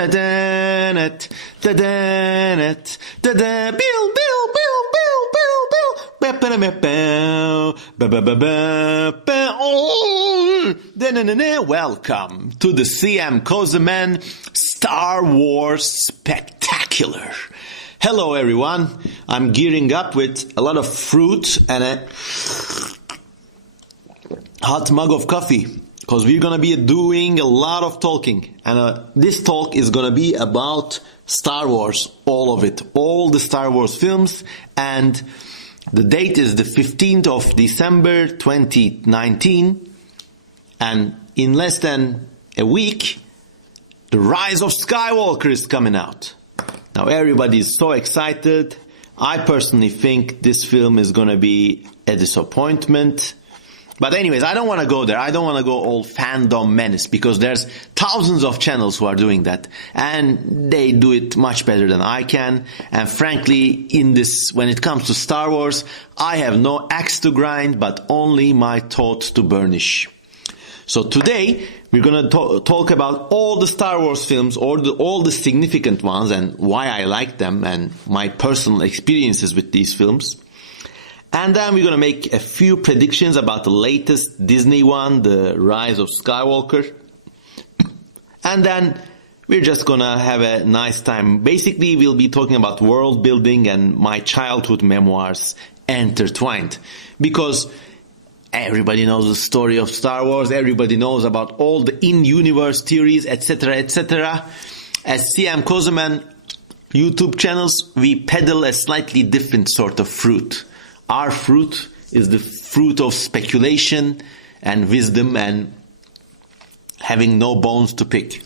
Da-da-nut, da-da-nut, da-da, bill, bill, bill, bill, bill, bill, ba-ba-da-ba-bow, ba-ba-ba-ba-ba, da-na-na-na. Welcome to the CM Kozeman Star Wars Spectacular. Hello everyone, I'm gearing up with a lot of fruit and a hot mug of coffee because we're going to be doing a lot of talking, and this talk is going to be about Star Wars, all of it, all the Star Wars films, and the date is the 15th of December 2019, and in less than a week The Rise of Skywalker is coming out. Now everybody is so excited. I personally think this film is going to be a disappointment. But anyways, I don't want to go there. I don't want to go all Phantom Menace because there's thousands of channels who are doing that. And they do it much better than I can. And frankly, when it comes to Star Wars, I have no axe to grind, but only my thoughts to burnish. So today, we're going to talk about all the Star Wars films, or all the significant ones, and why I like them, and my personal experiences with these films. And then we're going to make a few predictions about the latest Disney one, The Rise of Skywalker. And then we're just going to have a nice time. Basically, we'll be talking about world building and my childhood memoirs intertwined. Because everybody knows the story of Star Wars. Everybody knows about all the in-universe theories, etc., etc. As CM Kozeman YouTube channels, we peddle a slightly different sort of fruit. Our fruit is the fruit of speculation and wisdom and having no bones to pick.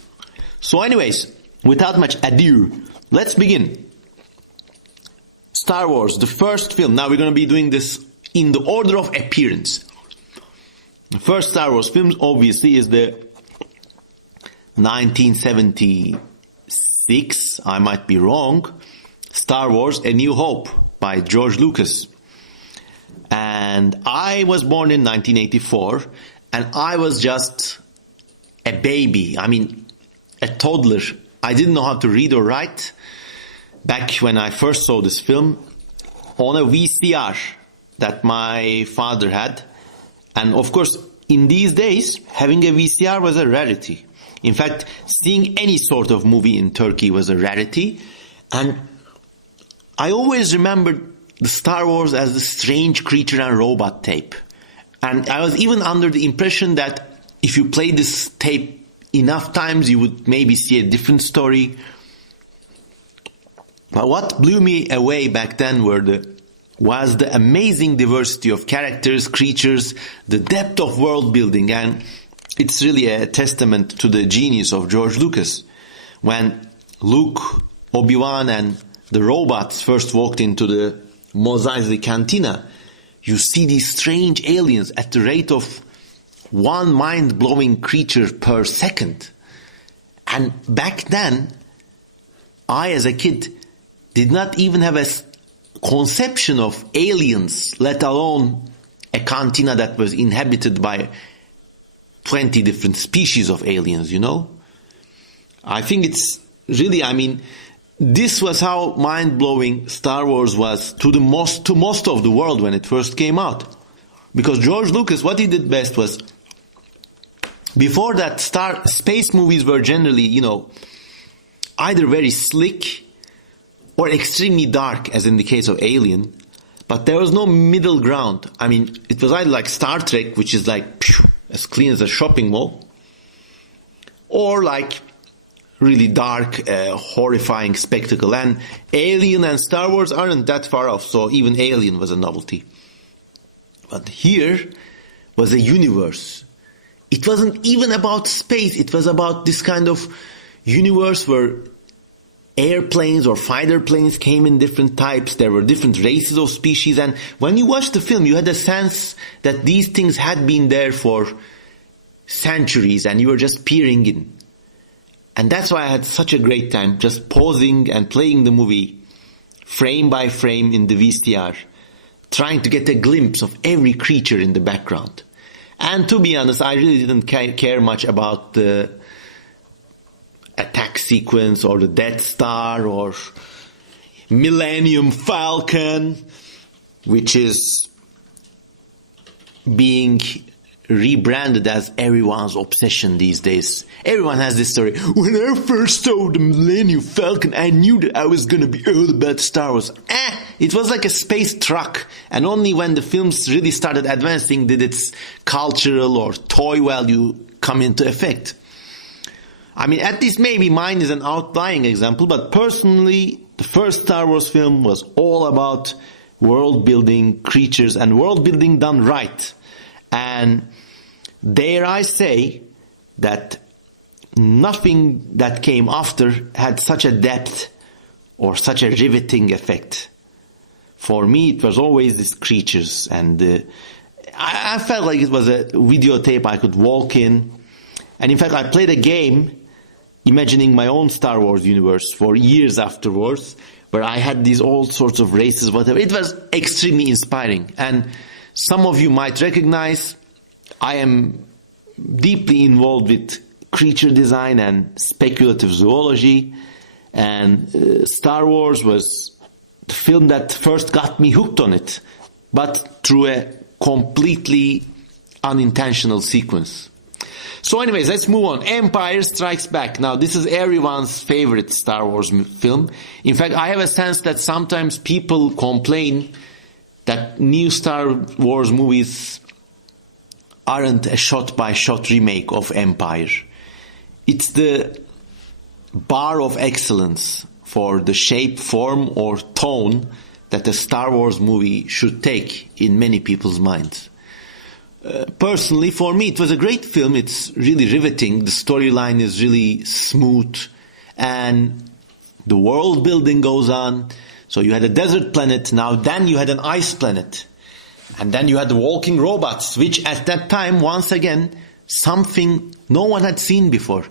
So anyways, without much ado, let's begin. Star Wars, the first film. Now we're going to be doing this in the order of appearance. The first Star Wars film obviously is the 1976, I might be wrong, Star Wars A New Hope by George Lucas. And I was born in 1984, and I was just a baby. I mean, a toddler. I didn't know how to read or write back when I first saw this film on a VCR that my father had. And of course, in these days, having a VCR was a rarity. In fact, seeing any sort of movie in Turkey was a rarity. And I always remembered the Star Wars as the strange creature and robot tape. And I was even under the impression that if you play this tape enough times, you would maybe see a different story. But what blew me away back then was the amazing diversity of characters, creatures, the depth of world building, and it's really a testament to the genius of George Lucas. When Luke, Obi-Wan and the robots first walked into the Mos Eisley Cantina, you see these strange aliens at the rate of one mind-blowing creature per second. And back then, I as a kid did not even have a conception of aliens, let alone a cantina that was inhabited by 20 different species of aliens, you know? I think it's really, this was how mind-blowing Star Wars was to most of the world when it first came out. Because George Lucas, what he did best was, before that, space movies were generally, either very slick or extremely dark, as in the case of Alien. But there was no middle ground. It was either like Star Trek, which is like as clean as a shopping mall, or like really dark, horrifying spectacle. And Alien and Star Wars aren't that far off, so even Alien was a novelty. But here was a universe. It wasn't even about space. It was about this kind of universe where airplanes or fighter planes came in different types. There were different races of species. And when you watched the film, you had a sense that these things had been there for centuries and you were just peering in. And that's why I had such a great time just pausing and playing the movie frame by frame in the VCR, trying to get a glimpse of every creature in the background. And to be honest, I really didn't care much about the attack sequence, or the Death Star, or Millennium Falcon, which is being rebranded as everyone's obsession these days. Everyone has this story. When I first saw the Millennium Falcon, I knew that I was going to be all about Star Wars. It was like a space truck, and only when the films really started advancing did its cultural or toy value come into effect. I mean, at least maybe mine is an outlying example, but personally, the first Star Wars film was all about world building, creatures, and world building done right. And dare I say that nothing that came after had such a depth or such a riveting effect. For me, it was always these creatures, and I felt like it was a videotape I could walk in. And in fact, I played a game imagining my own Star Wars universe for years afterwards, where I had these all sorts of races, whatever. It was extremely inspiring. And some of you might recognize I am deeply involved with creature design and speculative zoology. And Star Wars was the film that first got me hooked on it, but through a completely unintentional sequence. So anyways, let's move on. Empire Strikes Back. Now, this is everyone's favorite Star Wars film. In fact, I have a sense that sometimes people complain that new Star Wars movies aren't a shot-by-shot remake of Empire. It's the bar of excellence for the shape, form, or tone that a Star Wars movie should take in many people's minds. Personally, for me, it was a great film. It's really riveting. The storyline is really smooth, and the world building goes on. So you had a desert planet, now then you had an ice planet. And then you had the walking robots, which at that time, once again, something no one had seen before.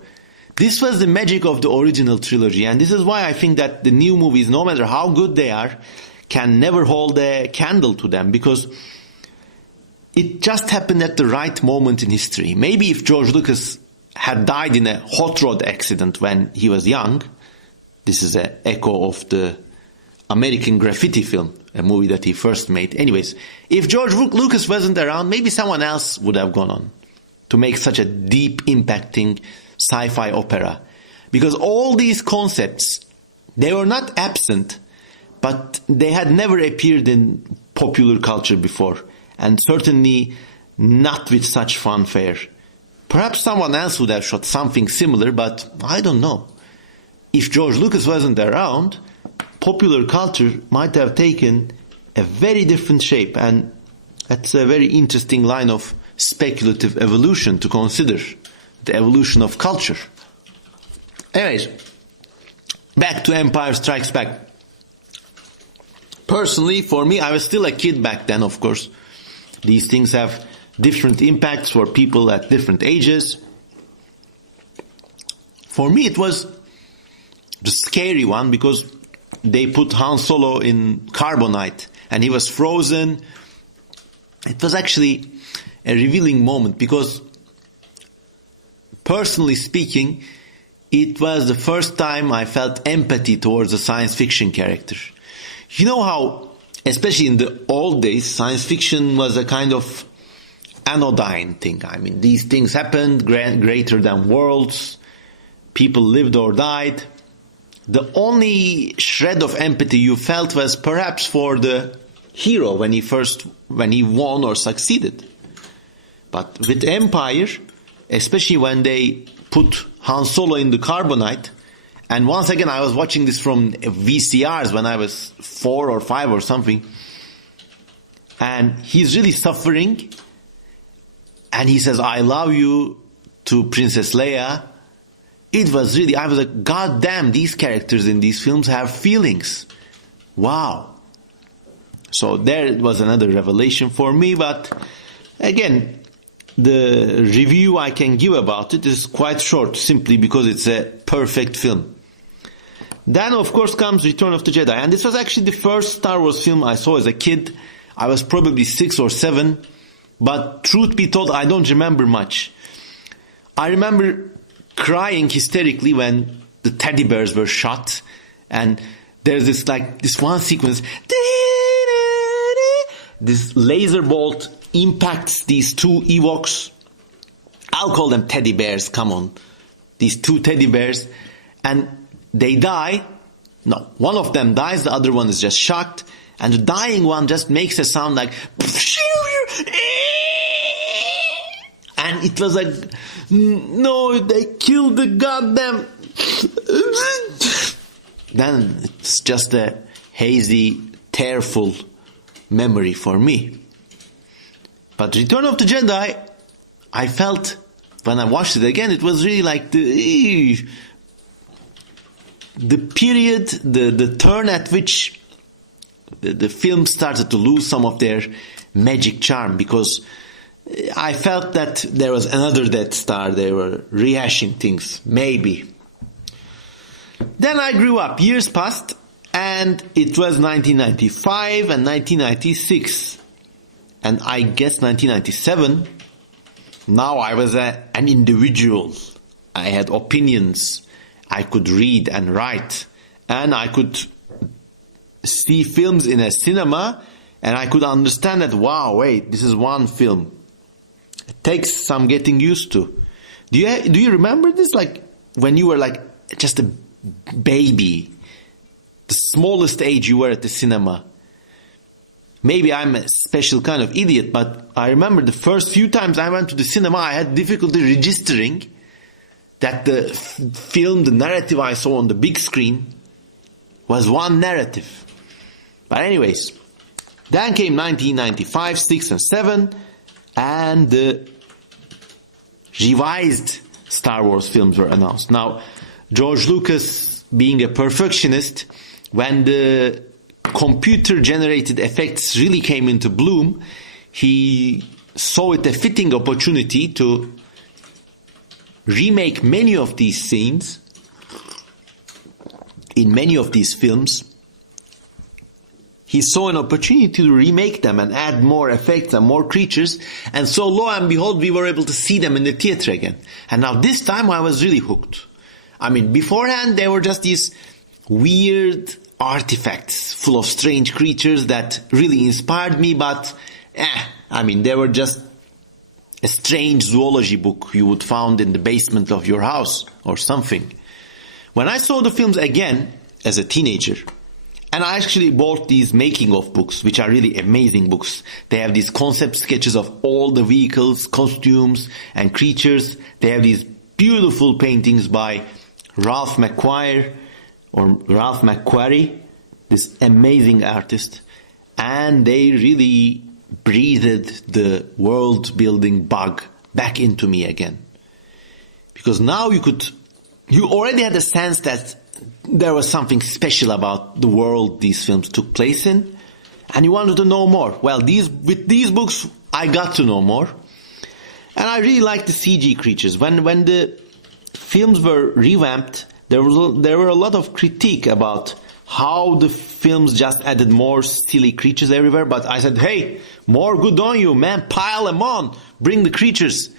This was the magic of the original trilogy, and this is why I think that the new movies, no matter how good they are, can never hold a candle to them, because it just happened at the right moment in history. Maybe if George Lucas had died in a hot rod accident when he was young, this is an echo of the American Graffiti film, a movie that he first made. Anyways, if George Lucas wasn't around, maybe someone else would have gone on to make such a deep, impacting sci-fi opera. Because all these concepts, they were not absent, but they had never appeared in popular culture before. And certainly not with such fanfare. Perhaps someone else would have shot something similar, but I don't know. If George Lucas wasn't around, popular culture might have taken a very different shape, and that's a very interesting line of speculative evolution to consider, the evolution of culture. Anyways, back to Empire Strikes Back. Personally, for me, I was still a kid back then, of course. These things have different impacts for people at different ages. For me, it was the scary one because they put Han Solo in carbonite and he was frozen. It was actually a revealing moment because, personally speaking, it was the first time I felt empathy towards a science fiction character. You know how, especially in the old days, science fiction was a kind of anodyne thing. I mean, these things happened, greater than worlds, people lived or died. The only shred of empathy you felt was perhaps for the hero when he won or succeeded. But with Empire, especially when they put Han Solo in the carbonite, and once again I was watching this from VCRs when I was 4 or 5 or something, and he's really suffering, and he says, "I love you" to Princess Leia. It was really, I was like, God damn, these characters in these films have feelings. Wow. So there was another revelation for me, but again, the review I can give about it is quite short, simply because it's a perfect film. Then, of course, comes Return of the Jedi, and this was actually the first Star Wars film I saw as a kid. I was probably 6 or 7, but truth be told, I don't remember much. I remember crying hysterically when the teddy bears were shot, and there's this one sequence, this laser bolt impacts these two Ewoks. I'll call them teddy bears, come on. These two teddy bears, and they die. No, one of them dies, the other one is just shocked, and the dying one just makes a sound like, and it was like, no, they killed the goddamn. Then it's just a hazy, tearful memory for me. But Return of the Jedi, I felt when I watched it again, it was really like the period, the turn at which the film started to lose some of their magic charm, because I felt that there was another Death Star. They were rehashing things, maybe. Then I grew up, years passed, and it was 1995 and 1996. And I guess 1997, now I was an individual. I had opinions. I could read and write. And I could see films in a cinema, and I could understand that, wow, wait, this is one film. It takes some getting used to. Do you remember this? Like when you were like just a baby, the smallest age you were at the cinema. Maybe I'm a special kind of idiot, but I remember the first few times I went to the cinema, I had difficulty registering that the film, the narrative I saw on the big screen was one narrative. But anyways, then came 1995, 6 and 7, and the revised Star Wars films were announced. Now, George Lucas, being a perfectionist, when the computer-generated effects really came into bloom, he saw it a fitting opportunity to remake many of these scenes in many of these films. He saw an opportunity to remake them and add more effects and more creatures, and so lo and behold, we were able to see them in the theater again. And now this time I was really hooked. I mean, beforehand they were just these weird artifacts full of strange creatures that really inspired me, but they were just a strange zoology book you would find in the basement of your house or something. When I saw the films again as a teenager, and I actually bought these making of books, which are really amazing books. They have these concept sketches of all the vehicles, costumes, and creatures. They have these beautiful paintings by Ralph McQuarrie, this amazing artist. And they really breathed the world-building bug back into me again. Because now you already had a sense that there was something special about the world these films took place in, and you wanted to know more. Well, with these books, I got to know more, and I really liked the CG creatures. When the films were revamped, there were a lot of critique about how the films just added more silly creatures everywhere. But I said, hey, more good on you, man! Pile them on, bring the creatures,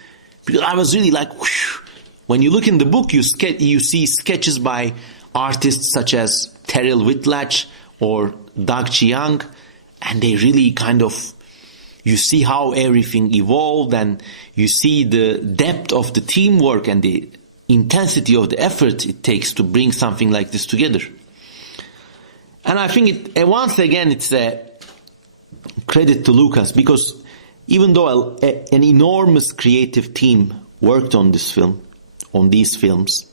because I was really like, whew. When you look in the book, you see sketches by artists such as Terrell Whitlatch or Doug Chiang, and they really you see how everything evolved, and you see the depth of the teamwork and the intensity of the effort it takes to bring something like this together. And I think once again it's a credit to Lucas, because even though an enormous creative team worked on these films,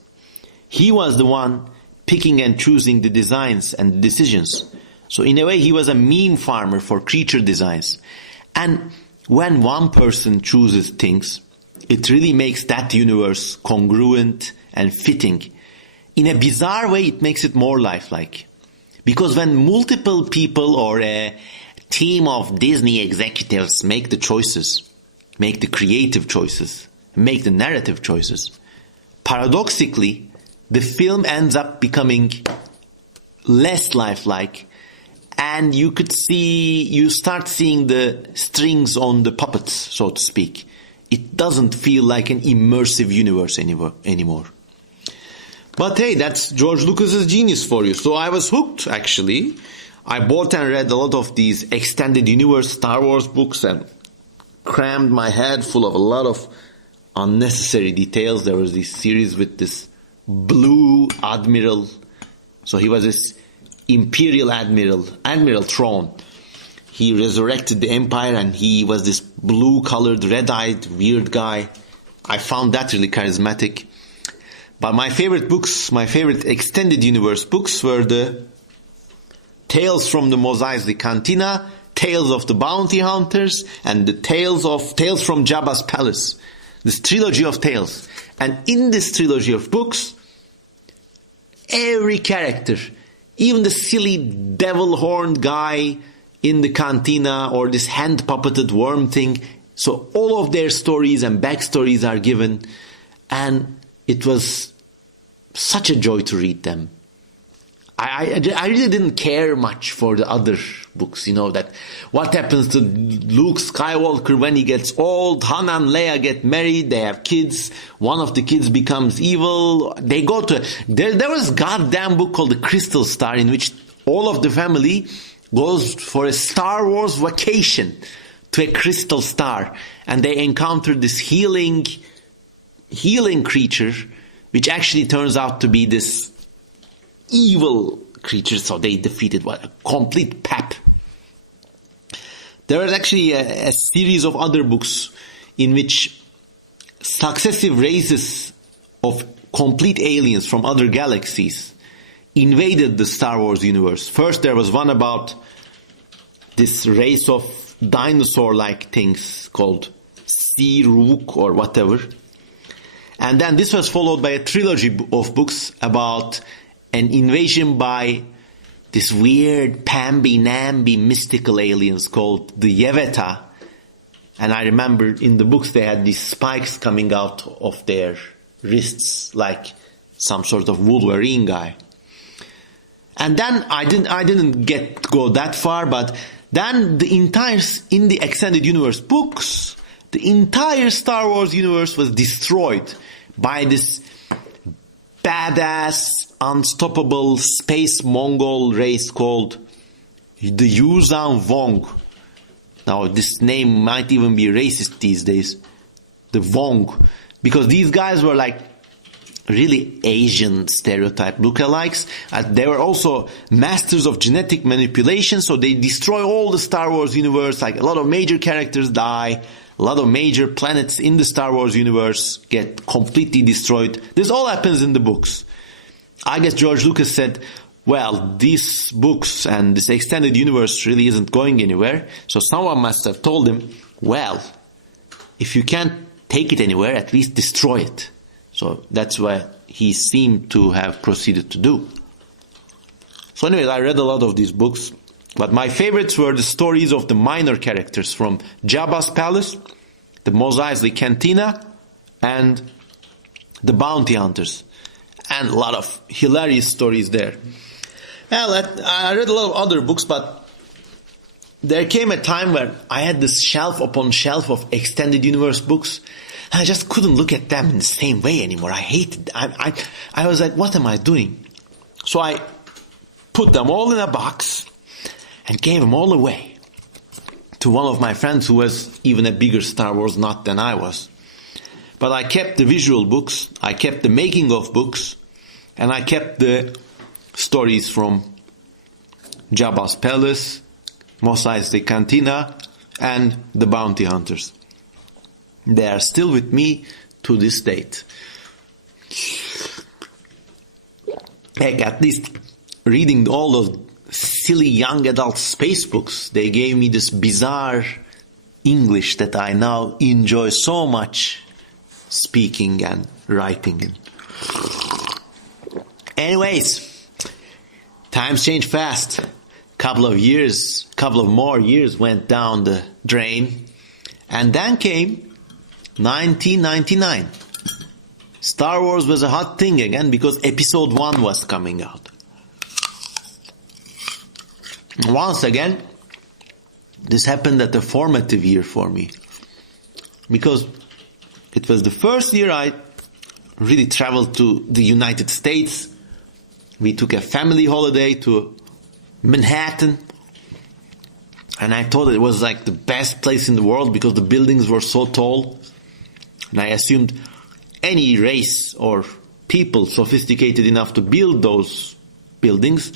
he was the one picking and choosing the designs and the decisions. So in a way, he was a meme farmer for creature designs. And when one person chooses things, it really makes that universe congruent and fitting. In a bizarre way, it makes it more lifelike. Because when multiple people or a team of Disney executives make the choices, make the creative choices, make the narrative choices, paradoxically, the film ends up becoming less lifelike, and you start seeing the strings on the puppets, so to speak. It doesn't feel like an immersive universe anymore. But hey, that's George Lucas's genius for you. So I was hooked, actually. I bought and read a lot of these extended universe Star Wars books and crammed my head full of a lot of unnecessary details. There was this series with this blue admiral. So he was this imperial admiral, Admiral Thrawn. He resurrected the Empire and he was this blue-colored, red-eyed, weird guy. I found that really charismatic. But my favorite books, my favorite extended universe books were the Tales from the Mos Eisley Cantina, Tales of the Bounty Hunters, and the Tales from Jabba's Palace. This trilogy of tales. And in this trilogy of books, every character, even the silly devil-horned guy in the cantina or this hand-puppeted worm thing, so all of their stories and backstories are given, and it was such a joy to read them. I really didn't care much for the other books, that what happens to Luke Skywalker when he gets old. Han and Leia get married, they have kids, one of the kids becomes evil, they go to, there was a goddamn book called The Crystal Star in which all of the family goes for a Star Wars vacation to a crystal star, and they encounter this healing creature, which actually turns out to be this evil creature, so they defeated a complete pep. There was actually a series of other books in which successive races of complete aliens from other galaxies invaded the Star Wars universe. First there was one about this race of dinosaur-like things called Sea Rook or whatever. And then this was followed by a trilogy of books about an invasion by this weird pamby-namby mystical aliens called the Yeveta. And I remember in the books they had these spikes coming out of their wrists like some sort of Wolverine guy. And then I didn't go that far, but then in the extended universe books, the entire Star Wars universe was destroyed by this badass, unstoppable space Mongol race called the Yuzhan Vong. Now this name might even be racist these days. The Vong. Because these guys were like really Asian stereotype lookalikes. They were also masters of genetic manipulation, so they destroy all the Star Wars universe. Like a lot of major characters die. A lot of major planets in the Star Wars universe get completely destroyed. This all happens in the books. I guess George Lucas said, well, these books and this extended universe really isn't going anywhere. So someone must have told him, well, if you can't take it anywhere, at least destroy it. So that's what he seemed to have proceeded to do. So anyways, I read a lot of these books. But my favorites were the stories of the minor characters from Jabba's Palace, the Mos Eisley Cantina, and the Bounty Hunters. And a lot of hilarious stories there. Well, I read a lot of other books, but there came a time where I had this shelf upon shelf of extended universe books, and I just couldn't look at them in the same way anymore. I hated them. I was like, what am I doing? So I put them all in a box and gave them all away to one of my friends who was even a bigger Star Wars nut than I was. But I kept the visual books, I kept the making of books, and I kept the stories from Jabba's Palace, Mos Eisley Cantina, and the Bounty Hunters. They are still with me to this date. Heck, at least reading all those silly young adult space books, they gave me this bizarre English that I now enjoy so much speaking and writing in. Anyways, times change fast. Couple of more years went down the drain, and then came 1999. Star Wars was a hot thing again because Episode 1 was coming out. Once again, this happened at a formative year for me, because it was the first year I really traveled to the United States. We took a family holiday to Manhattan. And I thought it was like the best place in the world because the buildings were so tall. And I assumed any race or people sophisticated enough to build those buildings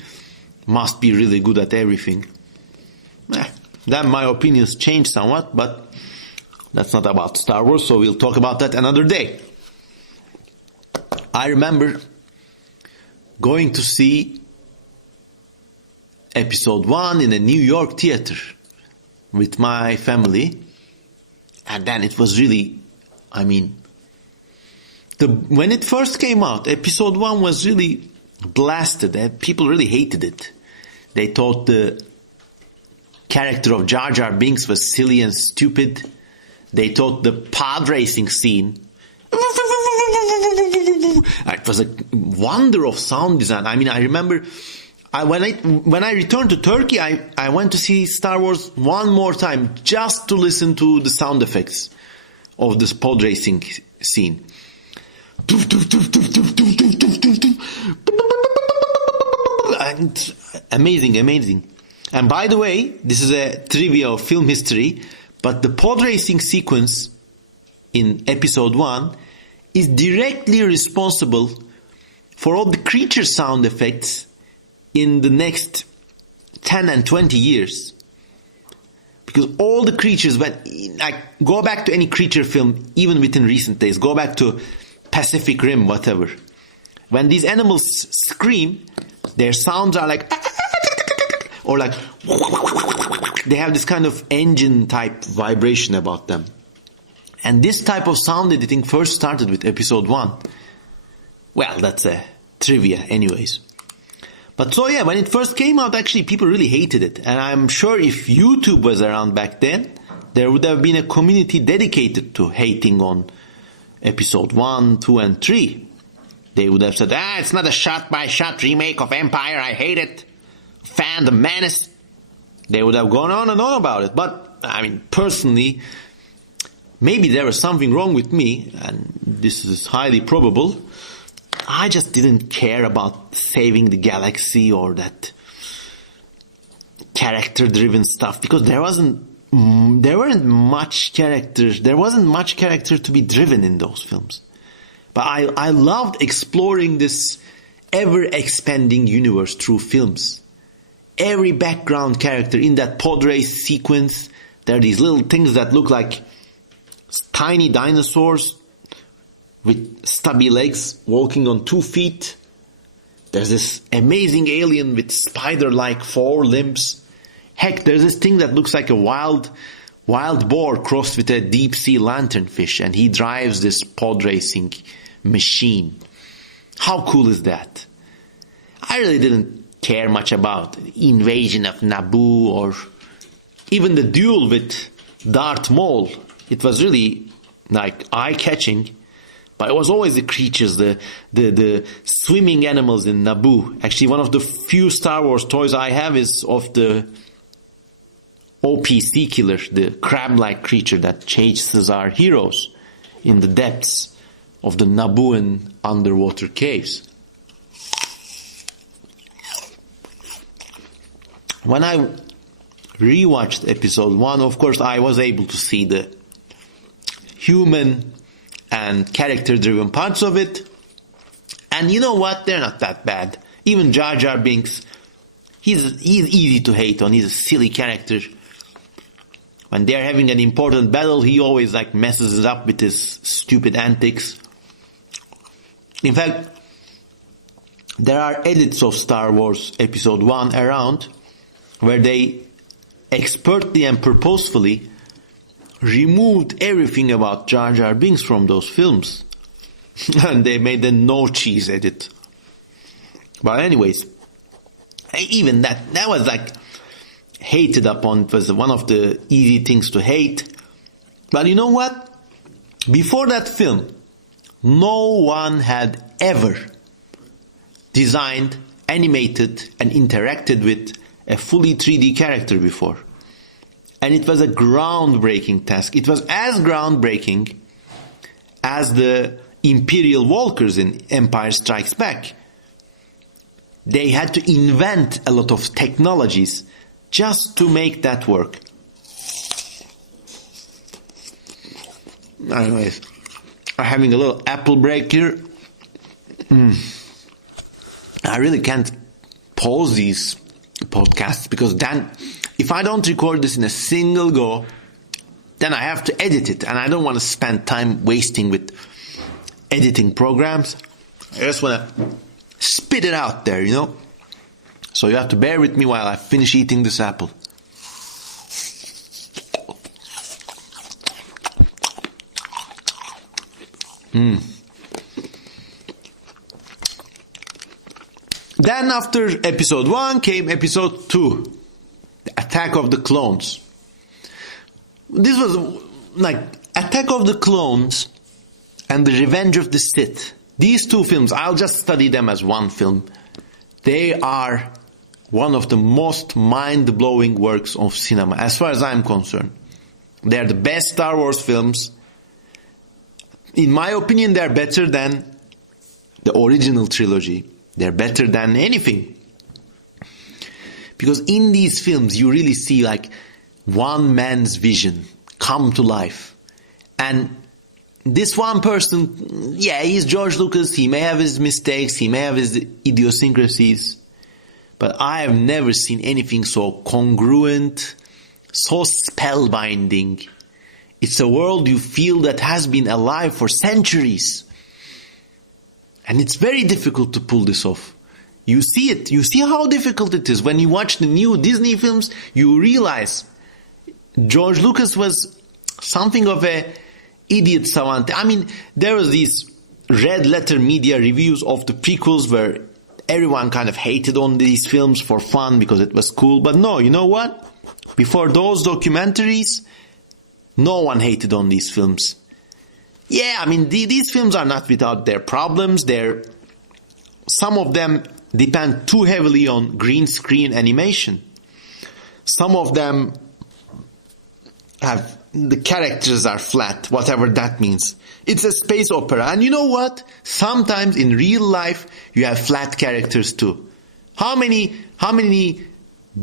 must be really good at everything. Then my opinions changed somewhat, but that's not about Star Wars, so we'll talk about that another day. I remember going to see Episode 1 in a New York theater with my family, and then it was really, when it first came out, Episode 1 was really blasted. People really hated it. They thought the character of Jar Jar Binks was silly and stupid. They thought the pod racing scene, it was a wonder of sound design. I remember when I returned to Turkey, I went to see Star Wars one more time just to listen to the sound effects of this pod racing scene. And amazing. And by the way, this is a trivia of film history, but the pod racing sequence in Episode 1 is directly responsible for all the creature sound effects in the next 10 and 20 years. Because all the creatures, go back to any creature film, even within recent days, go back to Pacific Rim, whatever. When these animals scream, their sounds are like, or like, they have this kind of engine type vibration about them. And this type of sound editing first started with Episode 1. Well, that's a trivia anyways. But so yeah, when it first came out, actually people really hated it. And I'm sure if YouTube was around back then, there would have been a community dedicated to hating on Episode 1, 2 and 3. They would have said, it's not a shot-by-shot remake of Empire, I hate it. Phantom Menace. They would have gone on and on about it. But, personally, maybe there was something wrong with me, and this is highly probable. I just didn't care about saving the galaxy or that character-driven stuff, because there wasn't much character to be driven in those films. But I loved exploring this ever-expanding universe through films. Every background character in that pod race sequence, there are these little things that look like tiny dinosaurs with stubby legs walking on 2 feet. There's this amazing alien with spider-like 4 limbs. Heck, there's this thing that looks like a wild boar crossed with a deep-sea lanternfish, and he drives this pod racing machine. How cool is that? I really didn't care much about the invasion of Naboo or even the duel with Darth Maul. It was really eye-catching, but it was always the creatures, the swimming animals in Naboo. Actually, one of the few Star Wars toys I have is of the OP Killer, the crab-like creature that chases our heroes in the depths of the Nabooan underwater caves. When I rewatched Episode 1, of course, I was able to see the human and character-driven parts of it. And you know what? They're not that bad. Even Jar Jar Binks, he's easy to hate on. He's a silly character. When they're having an important battle, he always messes it up with his stupid antics. In fact, there are edits of Star Wars Episode 1 around where they expertly and purposefully removed everything about Jar Jar Binks from those films. And they made a no-cheese edit. But anyways, even that was hated upon. It was one of the easy things to hate. But you know what? Before that film, no one had ever designed, animated, and interacted with a fully 3D character before. And it was a groundbreaking task. It was as groundbreaking as the Imperial walkers in Empire Strikes Back. They had to invent a lot of technologies just to make that work. Anyways, I'm having a little apple break here. I really can't pause these podcasts because then if I don't record this in a single go, then I have to edit it, and I don't want to spend time wasting with editing programs. I just want to spit it out there, you know? So you have to bear with me while I finish eating this apple. Then after episode 1 came episode 2, The Attack of the Clones. This was like Attack of the Clones and The Revenge of the Sith. These two films, I'll just study them as one film. They are one of the most mind-blowing works of cinema, as far as I'm concerned. They are the best Star Wars films. In my opinion, they're better than the original trilogy. They're better than anything. Because in these films, you really see like one man's vision come to life. And this one person, yeah, he's George Lucas. He may have his mistakes. He may have his idiosyncrasies. But I have never seen anything so congruent, so spellbinding. It's a world you feel that has been alive for centuries. And it's very difficult to pull this off. You see it. You see how difficult it is. When you watch the new Disney films, you realize George Lucas was something of a idiot savant. I mean, there was these red letter media reviews of the prequels where everyone kind of hated on these films for fun because it was cool. But no, you know what? Before those documentaries, no one hated on these films. Yeah, I mean, these films are not without their problems. Some of them depend too heavily on green screen animation. Some of them the characters are flat, whatever that means. It's a space opera. And you know what? Sometimes in real life, you have flat characters too. How many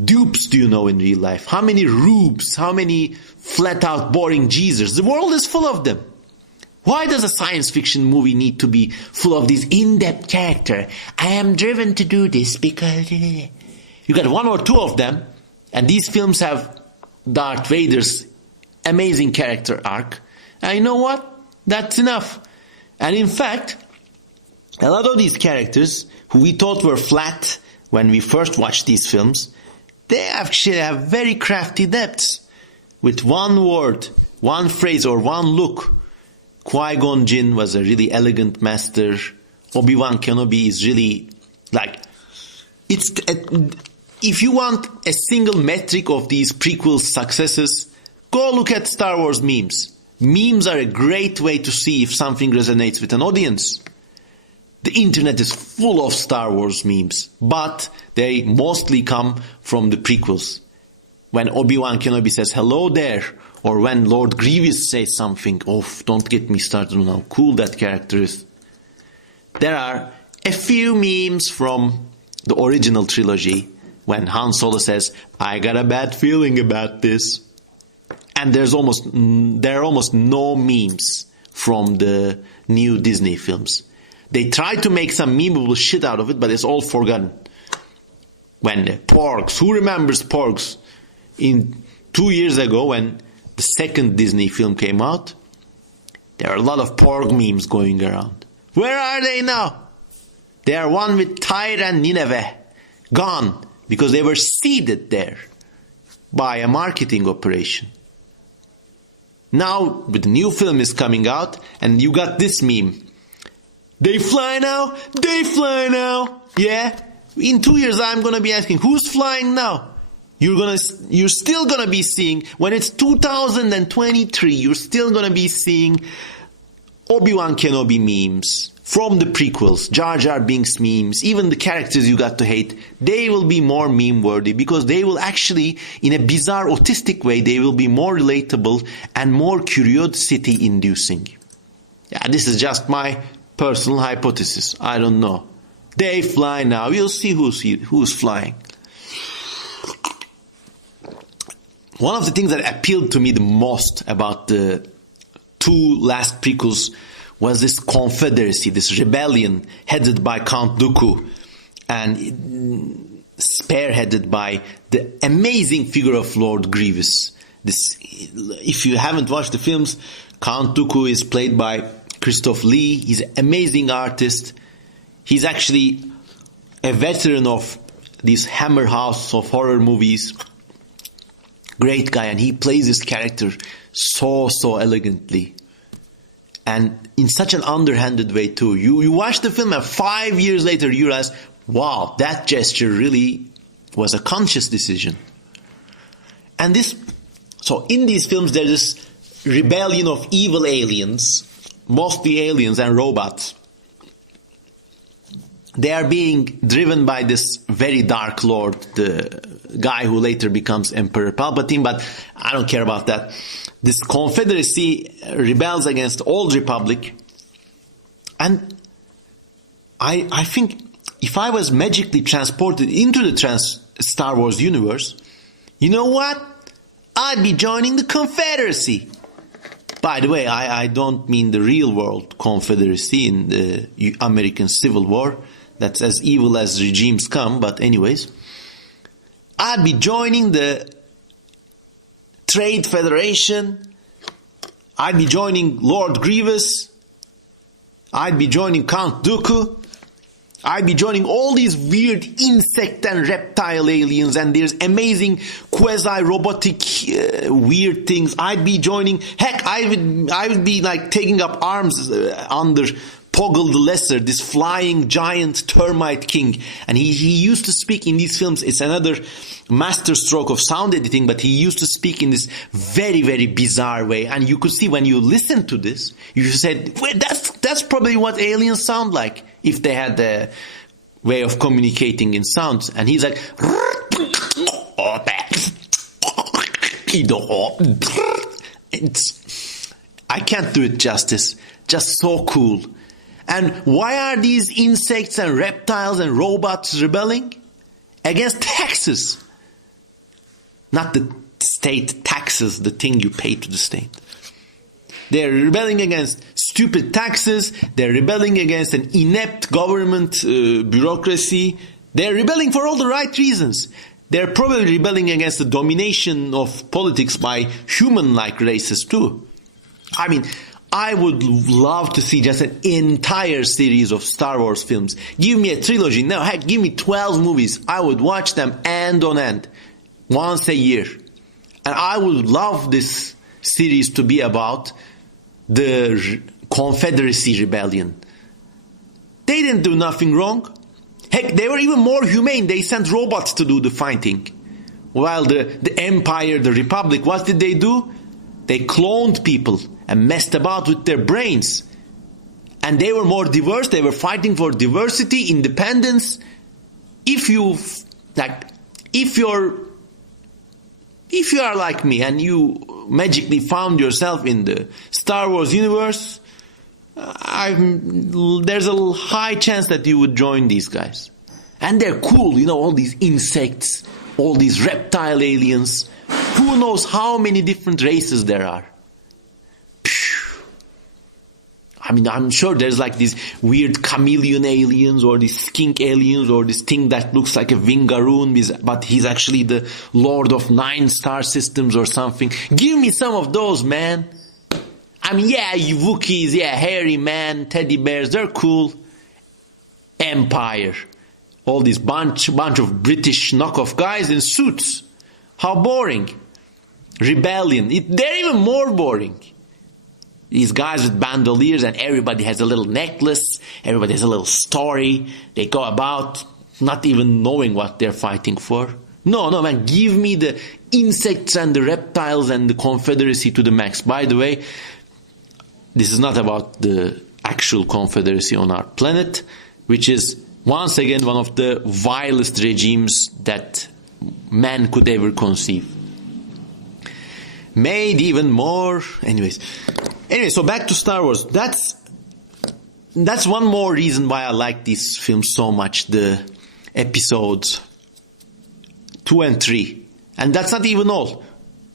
dupes do you know in real life? How many rubes? How many flat out boring geezers? The world is full of them. Why does a science fiction movie need to be full of these in-depth characters? I am driven to do this because... You got one or two of them, and these films have Darth Vader's amazing character arc. And you know what? That's enough. And in fact, a lot of these characters, who we thought were flat when we first watched these films, they actually have very crafty depths. With one word, one phrase, or one look, Qui-Gon Jinn was a really elegant master. Obi-Wan Kenobi is really like... If you want a single metric of these prequel successes, go look at Star Wars memes. Memes are a great way to see if something resonates with an audience. The internet is full of Star Wars memes, but they mostly come from the prequels. When Obi-Wan Kenobi says hello there, or when Lord Grievous says something, oh, don't get me started on how cool that character is. There are a few memes from the original trilogy when Han Solo says, I got a bad feeling about this. And there are almost no memes from the new Disney films. They tried to make some memeable shit out of it, but it's all forgotten. When the Porgs, who remembers Porgs? 2 years ago when the second Disney film came out, there are a lot of Porg memes going around. Where are they now? They are one with Tyre and Nineveh. Gone. Because they were seeded there by a marketing operation. Now, with the new film is coming out, and you got this meme. They fly now? They fly now! Yeah? In 2 years, I'm gonna be asking, who's flying now? You're still gonna be seeing, when it's 2023, you're still gonna be seeing Obi-Wan Kenobi memes from the prequels, Jar Jar Binks memes, even the characters you got to hate, they will be more meme-worthy because they will actually, in a bizarre autistic way, they will be more relatable and more curiosity-inducing. Yeah, this is just my personal hypothesis. I don't know. They fly now. We'll see who's flying. One of the things that appealed to me the most about the two last prequels was this confederacy, this rebellion headed by Count Dooku and spearheaded by the amazing figure of Lord Grievous. If you haven't watched the films, Count Dooku is played by Christoph Lee. He's an amazing artist. He's actually a veteran of these Hammer House of horror movies. Great guy, and he plays this character so elegantly. And in such an underhanded way too. You watch the film and 5 years later you realize, wow, that gesture really was a conscious decision. And so in these films there's this rebellion of evil aliens, mostly aliens and robots. They are being driven by this very dark lord, the guy who later becomes Emperor Palpatine, but I don't care about that. This confederacy rebels against Old Republic. And I think if I was magically transported into the Star Wars universe, you know what? I'd be joining the Confederacy. By the way, I don't mean the real world Confederacy in the American Civil War. That's as evil as regimes come, but anyways. I'd be joining the Trade Federation. I'd be joining Lord Grievous. I'd be joining Count Dooku. I'd be joining all these weird insect and reptile aliens, and there's amazing quasi-robotic weird things. I'd be joining, heck, I would be like taking up arms under Poggle the Lesser, this flying giant termite king. And he used to speak in these films. It's another masterstroke of sound editing, but he used to speak in this very, very bizarre way. And you could see when you listen to this, you said, wait, that's probably what aliens sound like if they had a way of communicating in sounds. And he's like, I can't do it justice. Just so cool. And why are these insects and reptiles and robots rebelling? Against taxes. Not the state taxes, the thing you pay to the state. They're rebelling against stupid taxes. They're rebelling against an inept government bureaucracy. They're rebelling for all the right reasons. They're probably rebelling against the domination of politics by human-like races too. I mean, I would love to see just an entire series of Star Wars films. Give me a trilogy. No, heck, give me 12 movies. I would watch them end on end, once a year. And I would love this series to be about the Confederacy Rebellion. They didn't do nothing wrong. Heck, they were even more humane. They sent robots to do the fighting. While the Empire, the Republic, what did they do? They cloned people and messed about with their brains. And they were more diverse. They were fighting for diversity, independence. If you are like me and you magically found yourself in the Star Wars universe, there's a high chance that you would join these guys. And they're cool, all these insects, all these reptile aliens. Who knows how many different races there are? I mean, I'm sure there's like these weird chameleon aliens or these skink aliens or this thing that looks like a Wingaroon, but he's actually the Lord of 9 star systems or something. Give me some of those, man. I mean, yeah, you Wookiees, yeah, hairy man, teddy bears, they're cool. Empire. All these bunch of British knockoff guys in suits. How boring. Rebellion. They're even more boring. These guys with bandoliers and everybody has a little necklace. Everybody has a little story. They go about not even knowing what they're fighting for. No, man. Give me the insects and the reptiles and the Confederacy to the max. By the way, this is not about the actual Confederacy on our planet, which is once again one of the vilest regimes that man could ever conceive. Made even more... Anyway, so back to Star Wars. that's one more reason why I like these films so much, the episodes 2 and 3. And that's not even all.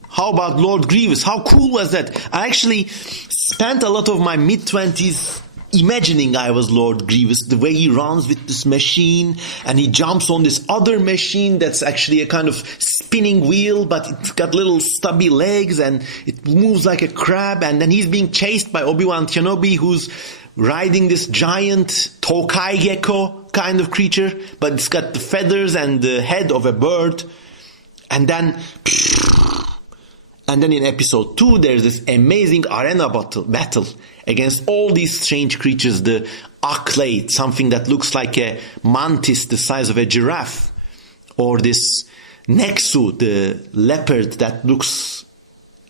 How about Lord Grievous? How cool was that? I actually spent a lot of my mid-20s imagining I was Lord Grievous, the way he runs with this machine and he jumps on this other machine that's actually a kind of spinning wheel, but it's got little stubby legs and it moves like a crab, and then he's being chased by Obi-Wan Kenobi, who's riding this giant Tokai gecko kind of creature, but it's got the feathers and the head of a bird. And then in episode 2, there's this amazing arena battle against all these strange creatures. The Acklade, something that looks like a mantis the size of a giraffe. Or this Nexu, the leopard that looks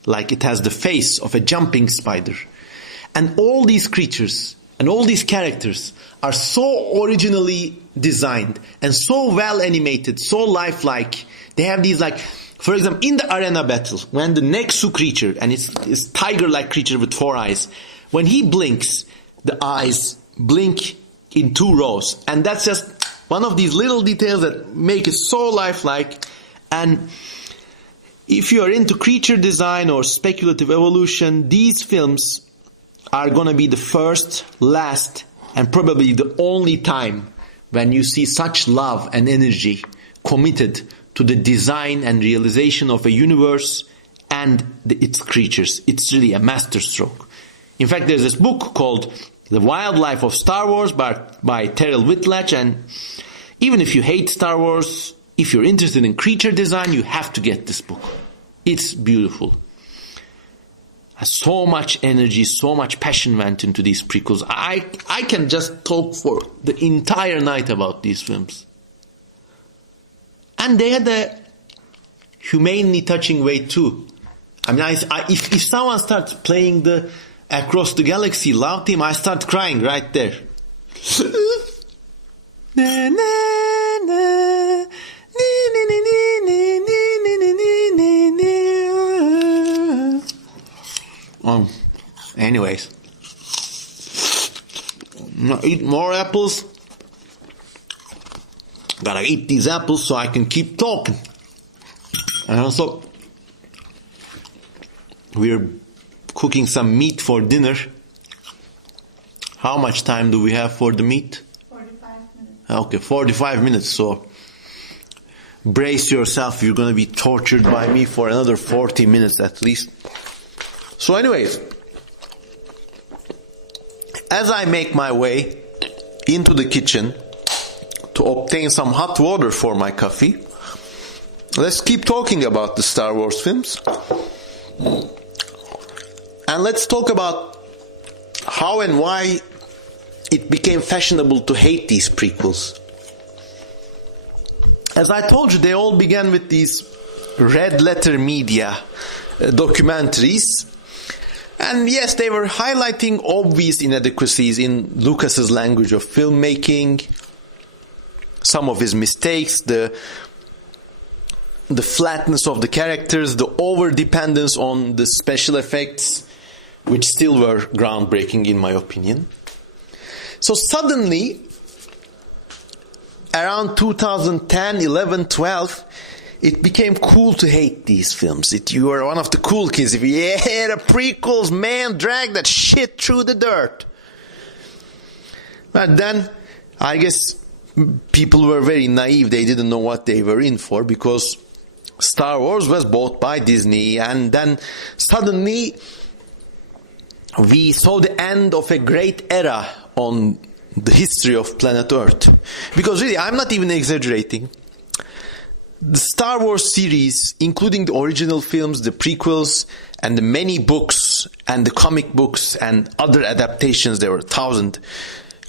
like it has the face of a jumping spider. And all these creatures and all these characters are so originally designed and so well animated, so lifelike. They have these, like, for example, in the arena battle, when the Nexu creature, and it's tiger-like creature with 4 eyes, when he blinks, the eyes blink in 2 rows. And that's just one of these little details that make it so lifelike. And if you are into creature design or speculative evolution, these films are going to be the first, last, and probably the only time when you see such love and energy committed to the design and realization of a universe and its creatures. It's really a masterstroke. In fact, there's this book called The Wildlife of Star Wars by Terrell Whitlatch, and even if you hate Star Wars, if you're interested in creature design, you have to get this book. It's beautiful. So much energy, so much passion went into these prequels. I can just talk for the entire night about these films. And they had a humanely touching way too. I mean, if someone starts playing the Across the Galaxy love theme, I start crying right there. Anyways, eat more apples. Gotta eat these apples so I can keep talking. And also, we're cooking some meat for dinner. How much time do we have for the meat? 45 minutes. Okay, 45 minutes. So brace yourself. You're going to be tortured by me for another 40 minutes at least. So anyways, as I make my way into the kitchen to obtain some hot water for my coffee, let's keep talking about the Star Wars films. And let's talk about how and why it became fashionable to hate these prequels. As I told you, they all began with these red letter media documentaries. And yes, they were highlighting obvious inadequacies in Lucas's language of filmmaking, some of his mistakes, the flatness of the characters, the over-dependence on the special effects, which still were groundbreaking in my opinion. So suddenly, around 2010, 11, 12, it became cool to hate these films. You were one of the cool kids. If the prequels, man, drag that shit through the dirt. But then, I guess people were very naive. They didn't know what they were in for, because Star Wars was bought by Disney, and then suddenly we saw the end of a great era on the history of planet Earth. Because really, I'm not even exaggerating. The Star Wars series, including the original films, the prequels, and the many books, and the comic books, and other adaptations, there were 1,000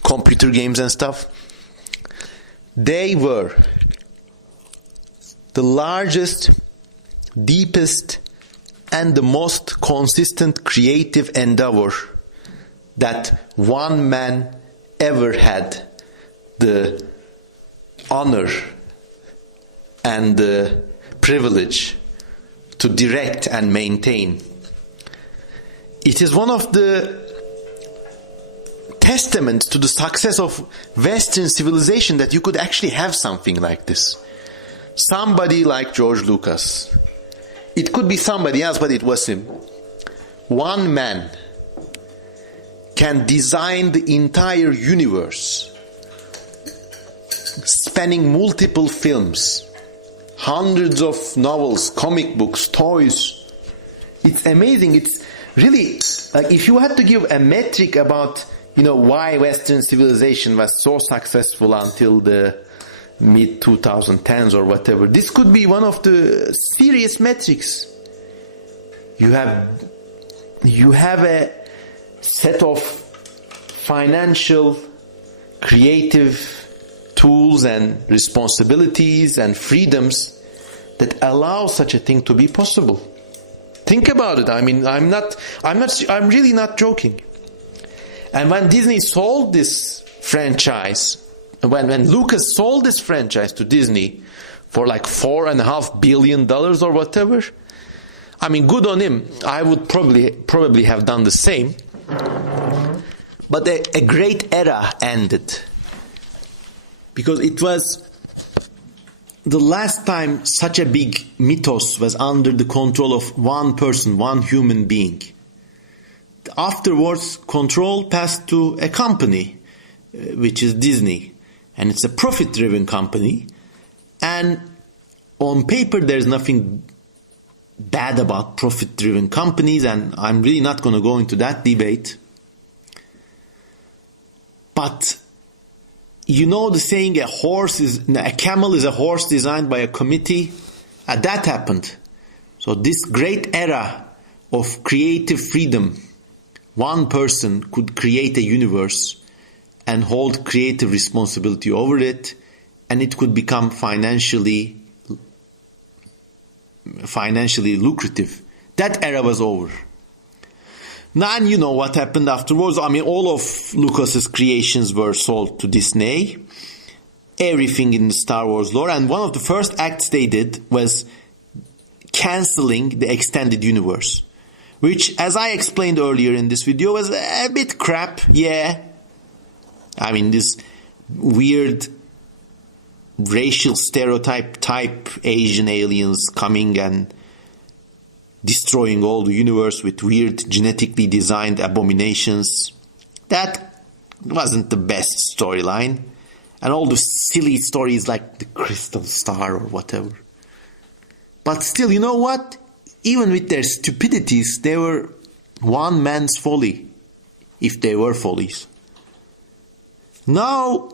computer games and stuff, they were the largest, deepest, and the most consistent creative endeavor that one man ever had the honor and the privilege to direct and maintain. It is one of the testament to the success of Western civilization that you could actually have something like this. Somebody like George Lucas. It could be somebody else, but it was him. One man can design the entire universe, spanning multiple films, hundreds of novels, comic books, toys. It's amazing. It's really, like, if you had to give a metric about, why Western civilization was so successful until the mid-2010s or whatever, this could be one of the serious metrics. You have a set of financial, creative tools and responsibilities and freedoms that allow such a thing to be possible. Think about it. I mean, I'm really not joking. And when Disney sold this franchise, when Lucas sold this franchise to Disney for like $4.5 billion or whatever, I mean, good on him. I would probably have done the same. But a great era ended. Because it was the last time such a big mythos was under the control of one person, one human being. Afterwards, control passed to a company, which is Disney. And it's a profit-driven company. And on paper, there's nothing bad about profit-driven companies, and I'm really not going to go into that debate. But the saying, a camel is a horse designed by a committee. That happened. So this great era of creative freedom, one person could create a universe and hold creative responsibility over it, and it could become financially lucrative. That era was over. Now, and you know what happened afterwards. I mean, all of Lucas's creations were sold to Disney. Everything in the Star Wars lore. And one of the first acts they did was cancelling the extended universe. Which, as I explained earlier in this video, was a bit crap. Yeah. I mean, this weird racial stereotype type Asian aliens coming and destroying all the universe with weird genetically designed abominations. That wasn't the best storyline. And all the silly stories like the Crystal Star or whatever. But still, you know what? Even with their stupidities, they were one man's folly, if they were follies. Now,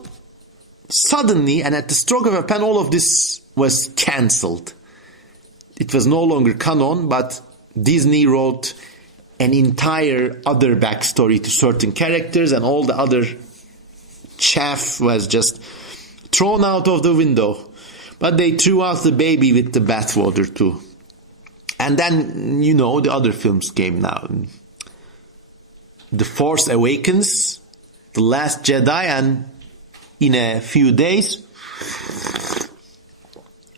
suddenly, and at the stroke of a pen, all of this was cancelled. It was no longer canon, but Disney wrote an entire other backstory to certain characters, and all the other chaff was just thrown out of the window. But they threw out the baby with the bathwater too. And then, the other films came now. The Force Awakens, The Last Jedi, and in a few days,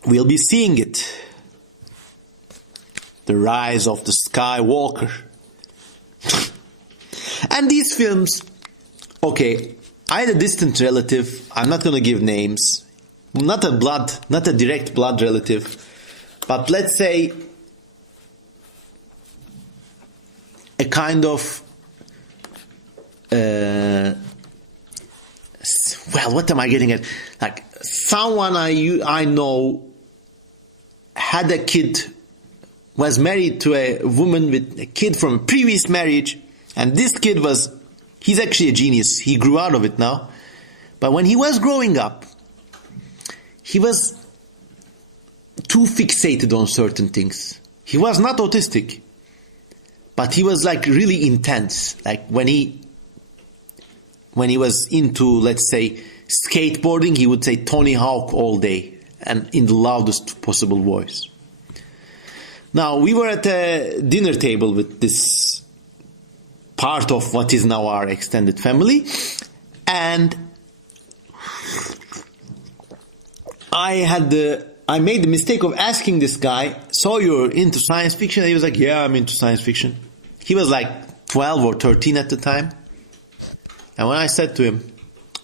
we'll be seeing it. The Rise of the Skywalker. And these films, okay, I had a distant relative, I'm not going to give names, not a direct blood relative, but let's say a kind of, what am I getting at? Like, someone I know had a kid, was married to a woman with a kid from a previous marriage, and this kid he's actually a genius. He grew out of it now. But when he was growing up, he was too fixated on certain things. He was not autistic, but he was like really intense. Like when he was into, let's say, skateboarding, he would say Tony Hawk all day and in the loudest possible voice. Now, we were at a dinner table with this part of what is now our extended family, and I made the mistake of asking this guy, so you're into science fiction? And he was like, yeah, I'm into science fiction. He was like 12 or 13 at the time. And when I said to him,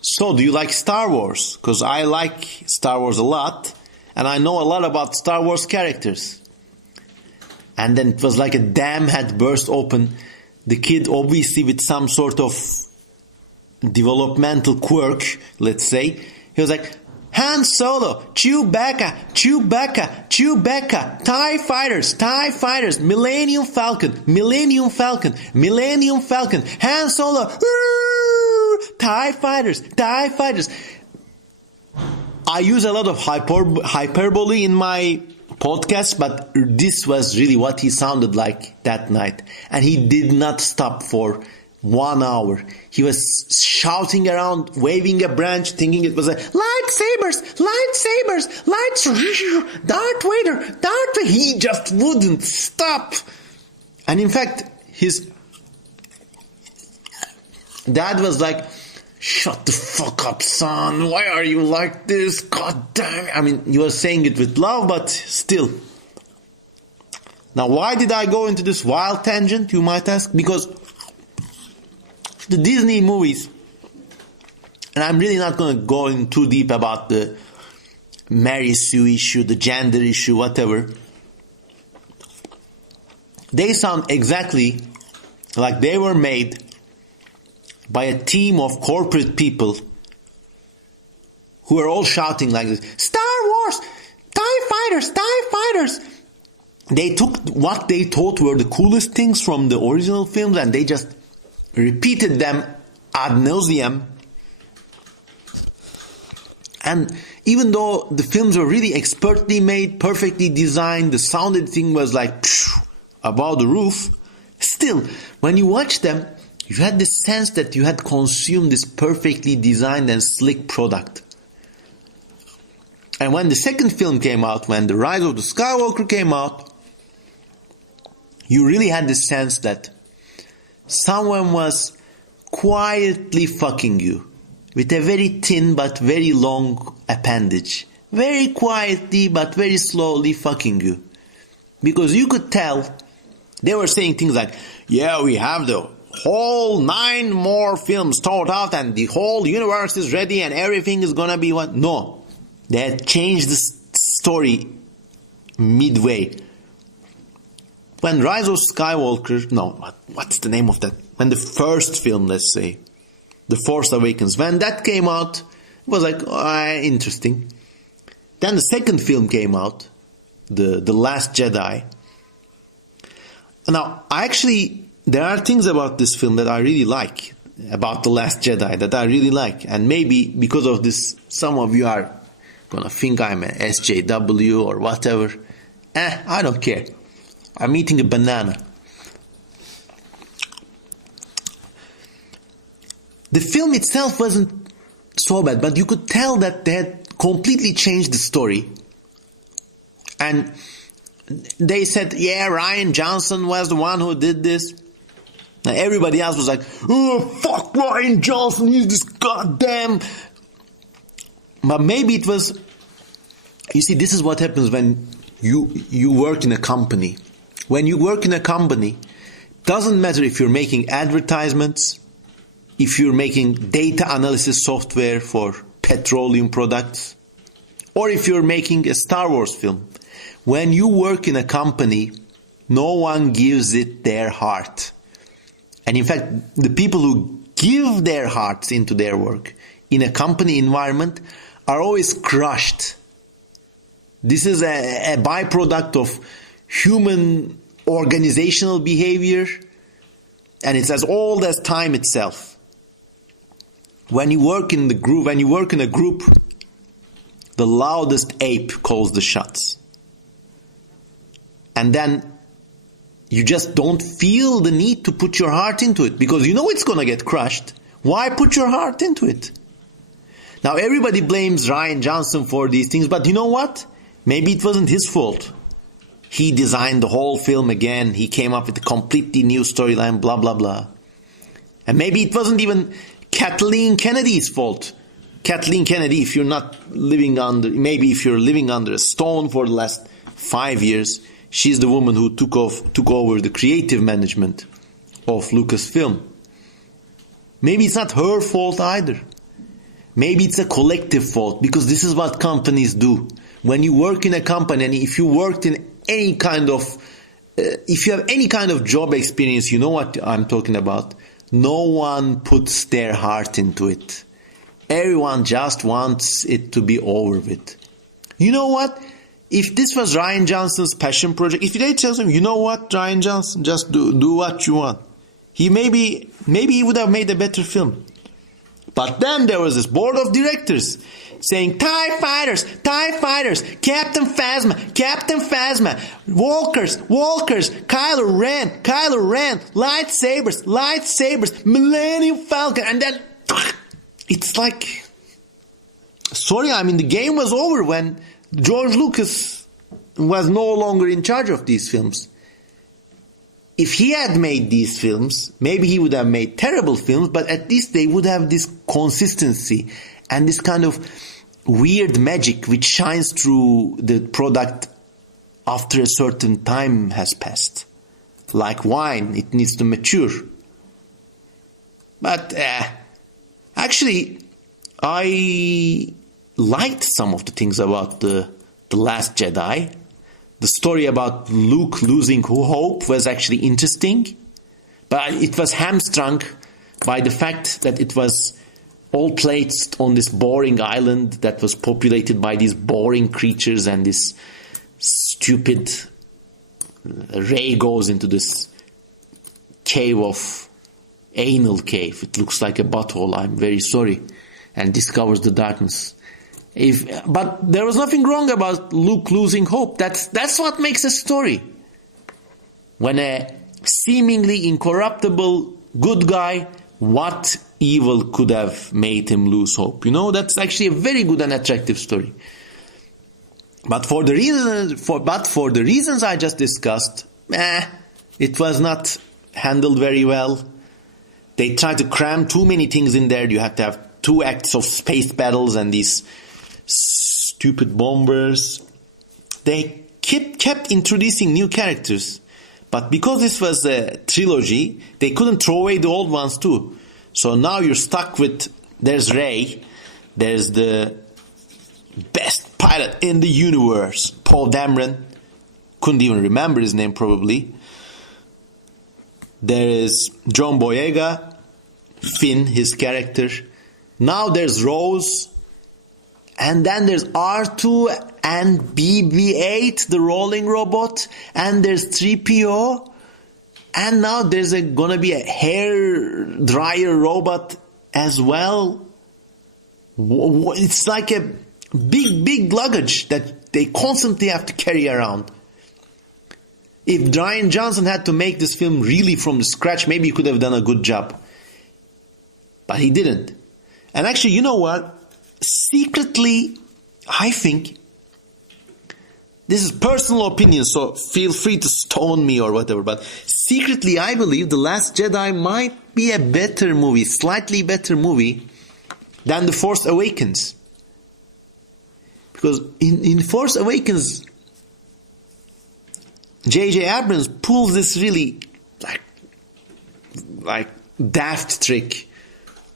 so do you like Star Wars? Because I like Star Wars a lot, and I know a lot about Star Wars characters. And then it was like a dam had burst open. The kid, obviously with some sort of developmental quirk, let's say, he was like, Han Solo, Chewbacca, Chewbacca, Chewbacca, TIE Fighters, Millennium Falcon, Millennium Falcon, Millennium Falcon, Han Solo, TIE Fighters. I use a lot of hyperbole in my podcast, but this was really what he sounded like that night. And he did not stop for 1 hour. He was shouting around, waving a branch, thinking it was a lightsabers, Darth Vader. He just wouldn't stop. And in fact, his dad was like, shut the fuck up, son. Why are you like this? God damn it. I mean, he was saying it with love, but still. Now, why did I go into this wild tangent, you might ask? Because the Disney movies, and I'm really not going to go in too deep about the Mary Sue issue, the gender issue, whatever. They sound exactly like they were made by a team of corporate people who are all shouting like this, Star Wars, TIE Fighters. They took what they thought were the coolest things from the original films and they just repeated them ad nauseum. And even though the films were really expertly made, perfectly designed, the sound editing was like above the roof, still, when you watch them, you had this sense that you had consumed this perfectly designed and slick product. And when the second film came out, when The Rise of the Skywalker came out, you really had this sense that someone was quietly fucking you with a very thin but very long appendage. Very quietly but very slowly fucking you. Because you could tell they were saying things like, yeah, we have the whole 9 more films thought out and the whole universe is ready and everything is gonna be what? No. They had changed the story midway. When Rise of Skywalker, what's the name of that? When the first film, let's say, The Force Awakens, when that came out, it was like, interesting. Then the second film came out, The Last Jedi. Now, there are things about this film that I really like, about The Last Jedi, that I really like. And maybe because of this, some of you are going to think I'm an SJW or whatever. I don't care. I'm eating a banana. The film itself wasn't so bad, but you could tell that they had completely changed the story. And they said, yeah, Rian Johnson was the one who did this. Now everybody else was like, oh, fuck Rian Johnson, he's this goddamn... But maybe it was... You see, this is what happens when you work in a company. When you work in a company, doesn't matter if you're making advertisements, if you're making data analysis software for petroleum products, or if you're making a Star Wars film. When you work in a company, no one gives it their heart. And in fact, the people who give their hearts into their work in a company environment are always crushed. This is a byproduct of human organizational behavior, and it's as old as time itself. When you work in a group, the loudest ape calls the shots. And then you just don't feel the need to put your heart into it because you know it's going to get crushed. Why put your heart into it? Now everybody blames Rian Johnson for these things, but you know what? Maybe it wasn't his fault. He designed the whole film again. He came up with a completely new storyline, blah, blah, blah. And maybe it wasn't even Kathleen Kennedy's fault. Kathleen Kennedy, if you're living under a stone for the last 5 years, she's the woman who took over the creative management of Lucasfilm. Maybe it's not her fault either. Maybe it's a collective fault, because this is what companies do. When you work in a company, and if you worked in any kind of, if you have any kind of job experience, you know what I'm talking about. No one puts their heart into it. Everyone just wants it to be over with. You know what? If this was Rian Johnson's passion project, if they tell him, you know what, Rian Johnson, just do what you want, maybe he would have made a better film. But then there was this board of directors saying, TIE fighters, Captain Phasma, Walkers, Kylo Ren, lightsabers, Millennium Falcon, and then it's like, sorry, I mean, the game was over when George Lucas was no longer in charge of these films. If he had made these films, maybe he would have made terrible films, but at least they would have this consistency and this kind of weird magic which shines through the product after a certain time has passed. Like wine, it needs to mature. But actually, I liked some of the things about the Last Jedi. The story about Luke losing hope was actually interesting, but it was hamstrung by the fact that it was all placed on this boring island that was populated by these boring creatures, and this stupid Rey goes into this anal cave. It looks like a butthole, I'm very sorry, and discovers the darkness. But there was nothing wrong about Luke losing hope. That's what makes a story. When a seemingly incorruptible good guy, what evil could have made him lose hope? You know, that's actually a very good and attractive story. But for the reasons I just discussed, it was not handled very well. They tried to cram too many things in there. You have to have 2 acts of space battles and these stupid bombers. They kept introducing new characters, but because this was a trilogy, they couldn't throw away the old ones too. So now you're stuck with, there's Rey, there's the best pilot in the universe, Poe Dameron, couldn't even remember his name probably. There is John Boyega, Finn, his character. Now there's Rose. And then there's R2 and BB-8, the rolling robot. And there's 3PO. And now there's gonna be a hair dryer robot as well. It's like a big luggage that they constantly have to carry around. If Rian Johnson had to make this film really from the scratch, maybe he could have done a good job. But he didn't. And actually, you know what? Secretly, I think, this is personal opinion, so feel free to stone me or whatever, but secretly I believe The Last Jedi might be a better movie, slightly better movie than The Force Awakens. Because in Force Awakens, J.J. Abrams pulls this really like daft trick.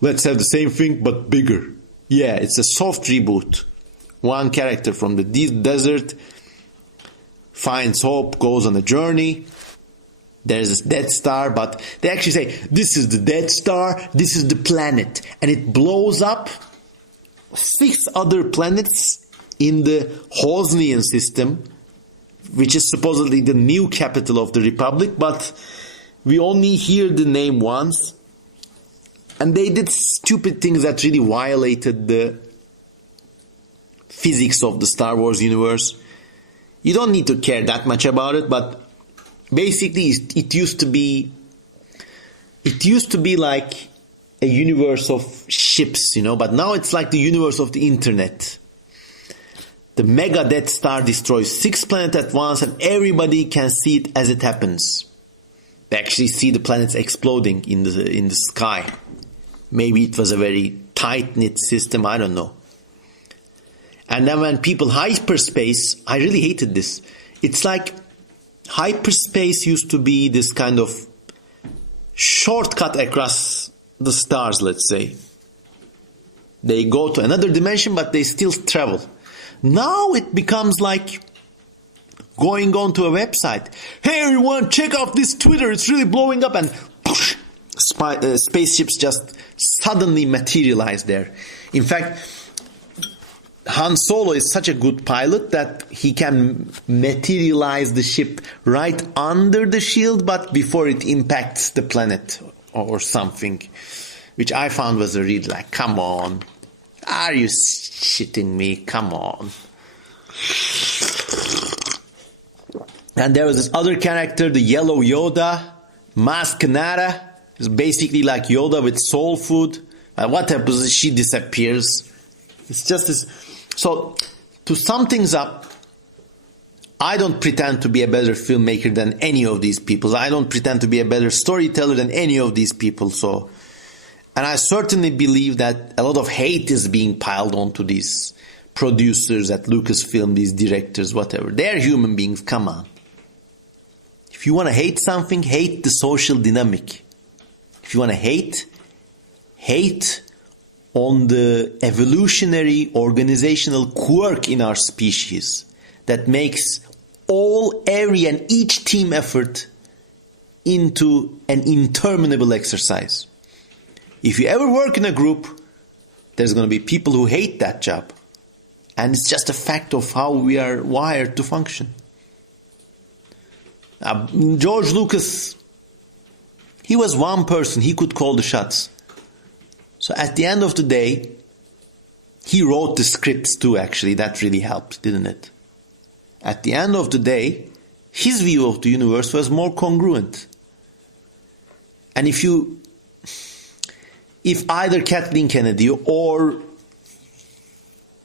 Let's have the same thing but bigger. Yeah, it's a soft reboot. One character from the desert finds hope, goes on a journey. There's this Death Star, but they actually say, this is the Death Star, this is the planet. And it blows up 6 other planets in the Hosnian system, which is supposedly the new capital of the Republic, but we only hear the name once. And they did stupid things that really violated the physics of the Star Wars universe. You don't need to care that much about it, but basically it used to be like a universe of ships, you know, but now it's like the universe of the internet. The mega Death Star destroys 6 planets at once and everybody can see it as it happens. They actually see the planets exploding in the sky. Maybe it was a very tight-knit system, I don't know. And then when people hyperspace, I really hated this. It's like hyperspace used to be this kind of shortcut across the stars, let's say. They go to another dimension, but they still travel. Now it becomes like going onto a website. Hey everyone, check out this Twitter, it's really blowing up, and spaceships just suddenly materialize there. In fact, Han Solo is such a good pilot that he can materialize the ship right under the shield, but before it impacts the planet or something, which I found was a read like, come on, are you shitting me? Come on. And there was this other character, the yellow Yoda, Maz Kanata. It's basically like Yoda with soul food. And what happens is she disappears. It's just this. So, to sum things up, I don't pretend to be a better filmmaker than any of these people. I don't pretend to be a better storyteller than any of these people. And I certainly believe that a lot of hate is being piled onto these producers at Lucasfilm, these directors, whatever. They're human beings, come on. If you want to hate something, hate the social dynamic. If you want to hate on the evolutionary organizational quirk in our species that makes every and each team effort into an interminable exercise. If you ever work in a group, there's going to be people who hate that job. And it's just a fact of how we are wired to function. George Lucas, he was one person. He could call the shots. So at the end of the day, he wrote the scripts too, actually. That really helped, didn't it? At the end of the day, his view of the universe was more congruent. And if either Kathleen Kennedy or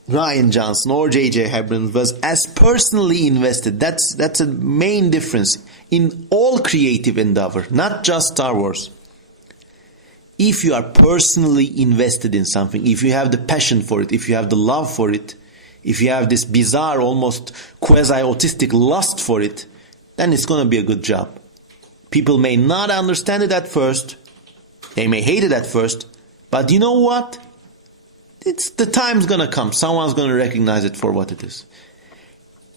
Rian Johnson or J.J. Abrams was as personally invested, that's a main difference in all creative endeavor, not just Star Wars. If you are personally invested in something, if you have the passion for it, if you have the love for it, if you have this bizarre, almost quasi-autistic lust for it, then it's going to be a good job. People may not understand it at first, they may hate it at first, but you know what? The time's going to come. Someone's going to recognize it for what it is.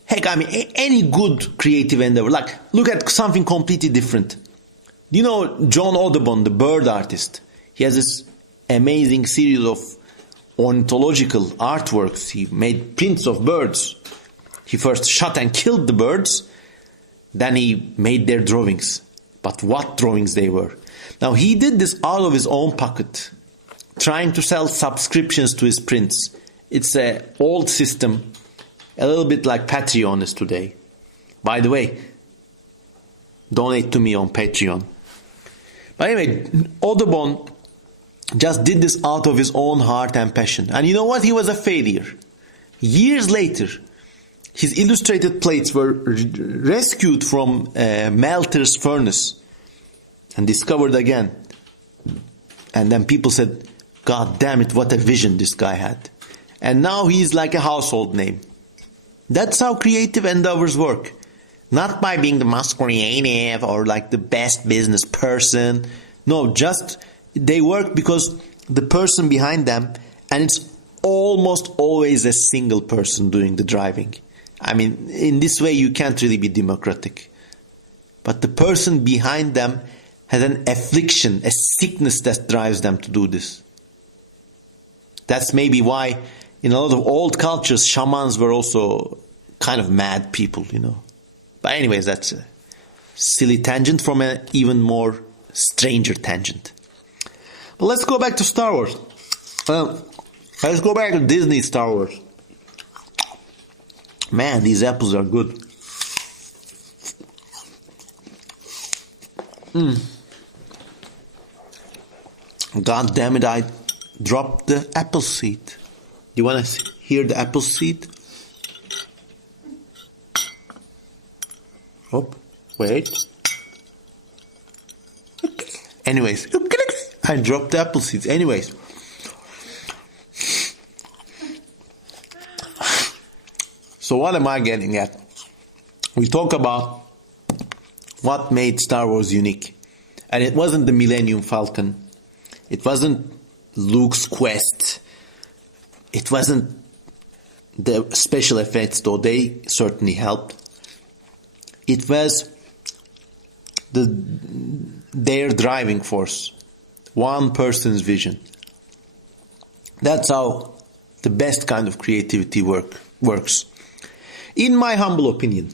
Heck, I mean, any good creative endeavor, like, look at something completely different. You know John Audubon, the bird artist? He has this amazing series of ornithological artworks. He made prints of birds. He first shot and killed the birds, then he made their drawings. But what drawings they were. Now, he did this out of his own pocket, trying to sell subscriptions to his prints. It's an old system, a little bit like Patreon is today. By the way, donate to me on Patreon. But anyway, Audubon just did this out of his own heart and passion. And you know what? He was a failure. Years later, his illustrated plates were rescued from Melter's furnace and discovered again. And then people said, God damn it, what a vision this guy had. And now he's like a household name. That's how creative endeavors work. Not by being the most creative or like the best business person. No, just they work because the person behind them, and it's almost always a single person doing the driving. I mean, in this way you can't really be democratic. But the person behind them has an affliction, a sickness that drives them to do this. That's maybe why in a lot of old cultures, shamans were also kind of mad people, you know. But anyways, that's a silly tangent from an even more stranger tangent. But let's go back to Star Wars. Let's go back to Disney Star Wars. Man, these apples are good. God damn it, I dropped the apple seed. You want to hear the apple seed? Oh, wait. Anyways, I dropped the apple seeds. Anyways. So what am I getting at? We talk about what made Star Wars unique. And it wasn't the Millennium Falcon. It wasn't Luke's quest. It wasn't the special effects, though they certainly helped. It was their driving force. One person's vision. That's how the best kind of creativity works. In my humble opinion.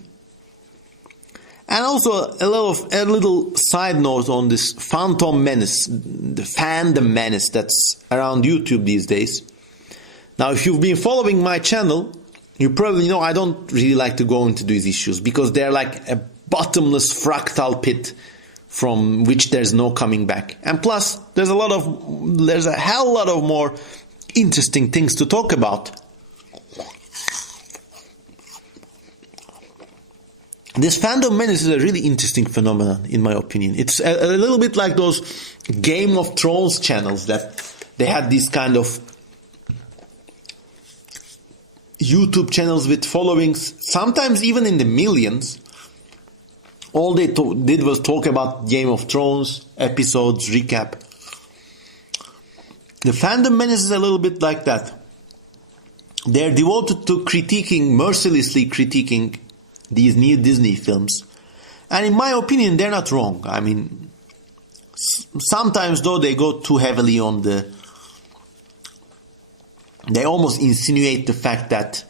And also a little side note on this Phantom Menace, the Fandom Menace that's around YouTube these days. Now, if you've been following my channel, you probably know I don't really like to go into these issues because they're like a bottomless fractal pit from which there's no coming back. And plus, there's a hell lot of more interesting things to talk about. This Phantom Menace is a really interesting phenomenon, in my opinion. It's a little bit like those Game of Thrones channels that they had these kind of YouTube channels with followings, sometimes even in the millions. All they did was talk about Game of Thrones episodes, recap. The Phantom Menace is a little bit like that. They're devoted to mercilessly critiquing these new Disney films. And in my opinion, they're not wrong. I mean, sometimes though they go too heavily on they almost insinuate the fact that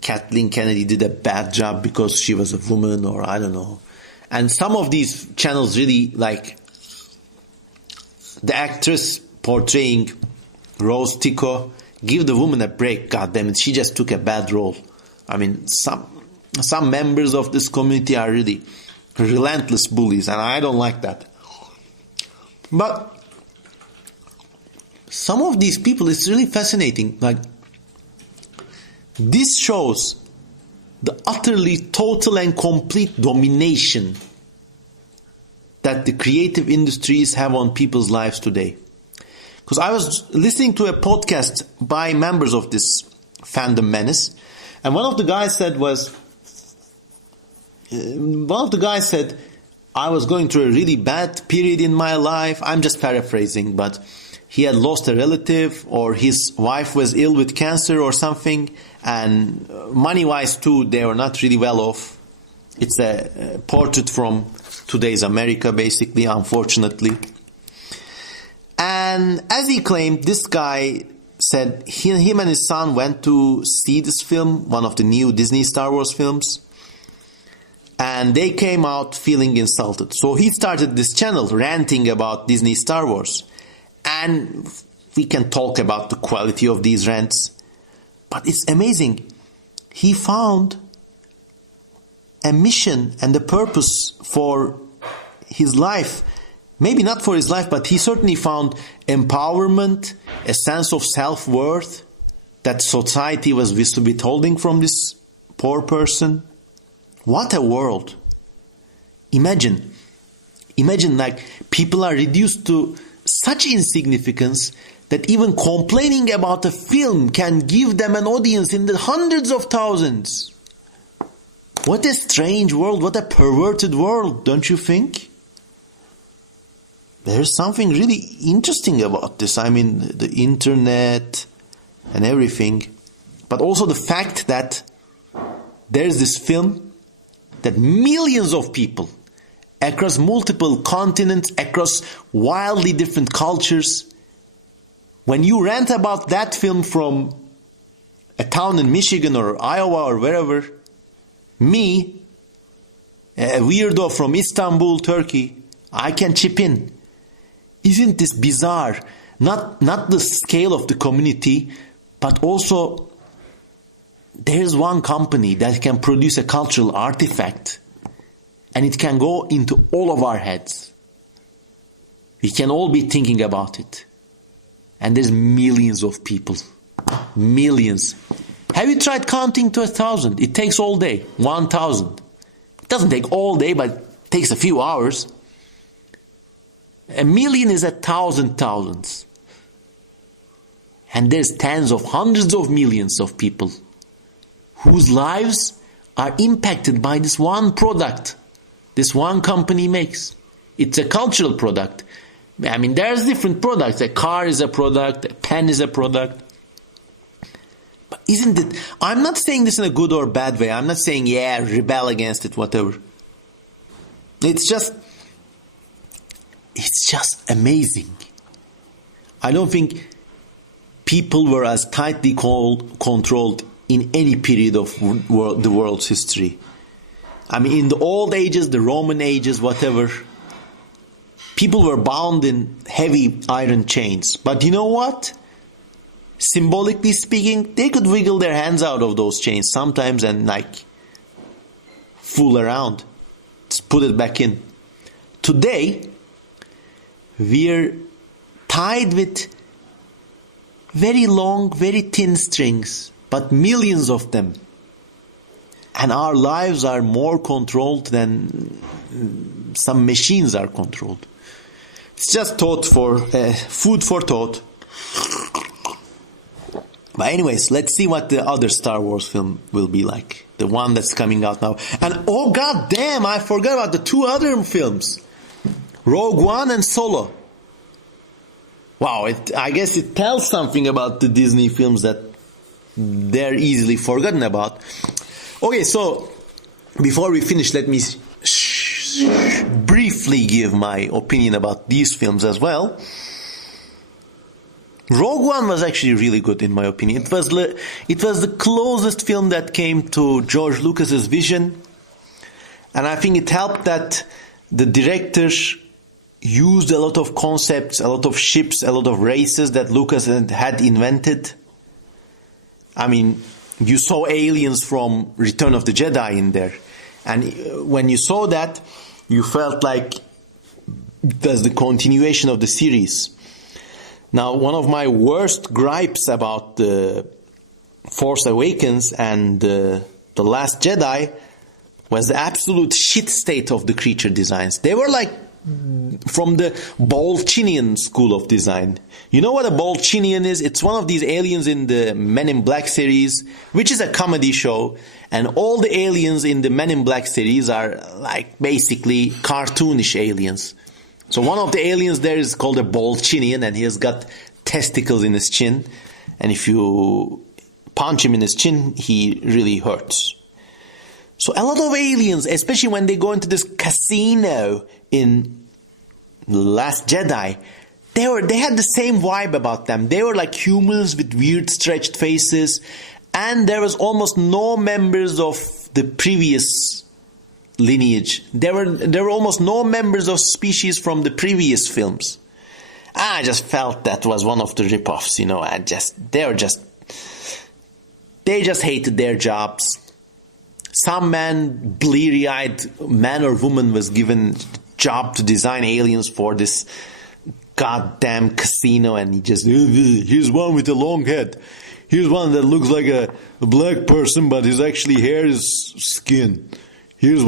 Kathleen Kennedy did a bad job because she was a woman, or I don't know. And some of these channels really, like the actress portraying Rose Tico, give the woman a break, goddammit, she just took a bad role. I mean, some members of this community are really relentless bullies, and I don't like that. But some of these people, it's really fascinating. Like, this shows the utterly total and complete domination that the creative industries have on people's lives today. Because I was listening to a podcast by members of this Phantom Menace, and one of the guys said, I was going through a really bad period in my life. I'm just paraphrasing, but he had lost a relative, or his wife was ill with cancer or something, and money-wise too, they were not really well off. It's a portrait from today's America, basically, unfortunately. And as he claimed, this guy said him and his son went to see this film, one of the new Disney Star Wars films, and they came out feeling insulted. So he started this channel ranting about Disney Star Wars. And we can talk about the quality of these rants, but it's amazing. He found a mission and a purpose for his life. Maybe not for his life, but he certainly found empowerment, a sense of self-worth that society was withholding from this poor person. What a world. Imagine like people are reduced to such insignificance that even complaining about a film can give them an audience in the hundreds of thousands. What a strange world, what a perverted world, don't you think? There's something really interesting about this. I mean, the internet and everything, but also the fact that there's this film that millions of people across multiple continents, across wildly different cultures, when you rant about that film from a town in Michigan or Iowa or wherever, me, a weirdo from Istanbul, Turkey, I can chip in. Isn't this bizarre? Not the scale of the community, but also there's one company that can produce a cultural artifact, and it can go into all of our heads. We can all be thinking about it. And there's millions of people. Millions. Have you tried counting to 1,000? It takes all day. 1,000. It doesn't take all day, but it takes a few hours. 1,000,000 is 1,000 thousands. And there's tens of hundreds of millions of people whose lives are impacted by this one product this one company makes. It's a cultural product. I mean, there's different products. A car is a product, a pen is a product. But isn't it... I'm not saying this in a good or bad way. I'm not saying, yeah, rebel against it, whatever. It's just amazing. I don't think people were as tightly controlled in any period of the world's history. I mean, in the old ages, the Roman ages, whatever, people were bound in heavy iron chains. But you know what? Symbolically speaking, they could wiggle their hands out of those chains sometimes and fool around. Just put it back in. Today, we're tied with very long, very thin strings, but millions of them. And our lives are more controlled than some machines are controlled. It's just food for thought. But anyways, let's see what the other Star Wars film will be like. The one that's coming out now. And oh god damn, I forgot about the two other films. Rogue One and Solo. Wow, I guess it tells something about the Disney films that they're easily forgotten about. Okay, so before we finish, let me briefly give my opinion about these films as well. Rogue One was actually really good in my opinion. It was the closest film that came to George Lucas's vision, and I think it helped that the director used a lot of concepts, a lot of ships, a lot of races that Lucas had invented. I mean, you saw aliens from Return of the Jedi in there. And when you saw that, you felt like it was the continuation of the series. Now, one of my worst gripes about the Force Awakens and the Last Jedi was the absolute shit state of the creature designs. They were like from the Bolchinian school of design. You know what a Bolchinian is? It's one of these aliens in the Men in Black series, which is a comedy show, and all the aliens in the Men in Black series are like basically cartoonish aliens. So one of the aliens there is called a Bolchinian, and he has got testicles in his chin, and if you punch him in his chin, he really hurts. So a lot of aliens, especially when they go into this casino in The Last Jedi, they had the same vibe about them. They were like humans with weird stretched faces, and there was almost no members of the previous lineage. There were almost no members of species from the previous films. I just felt that was one of the rip-offs, you know. They just hated their jobs. Some bleary-eyed man or woman was given job to design aliens for this goddamn casino, and he just, here's one with a long head. Here's one that looks like a black person, but his actually hair is skin. Here's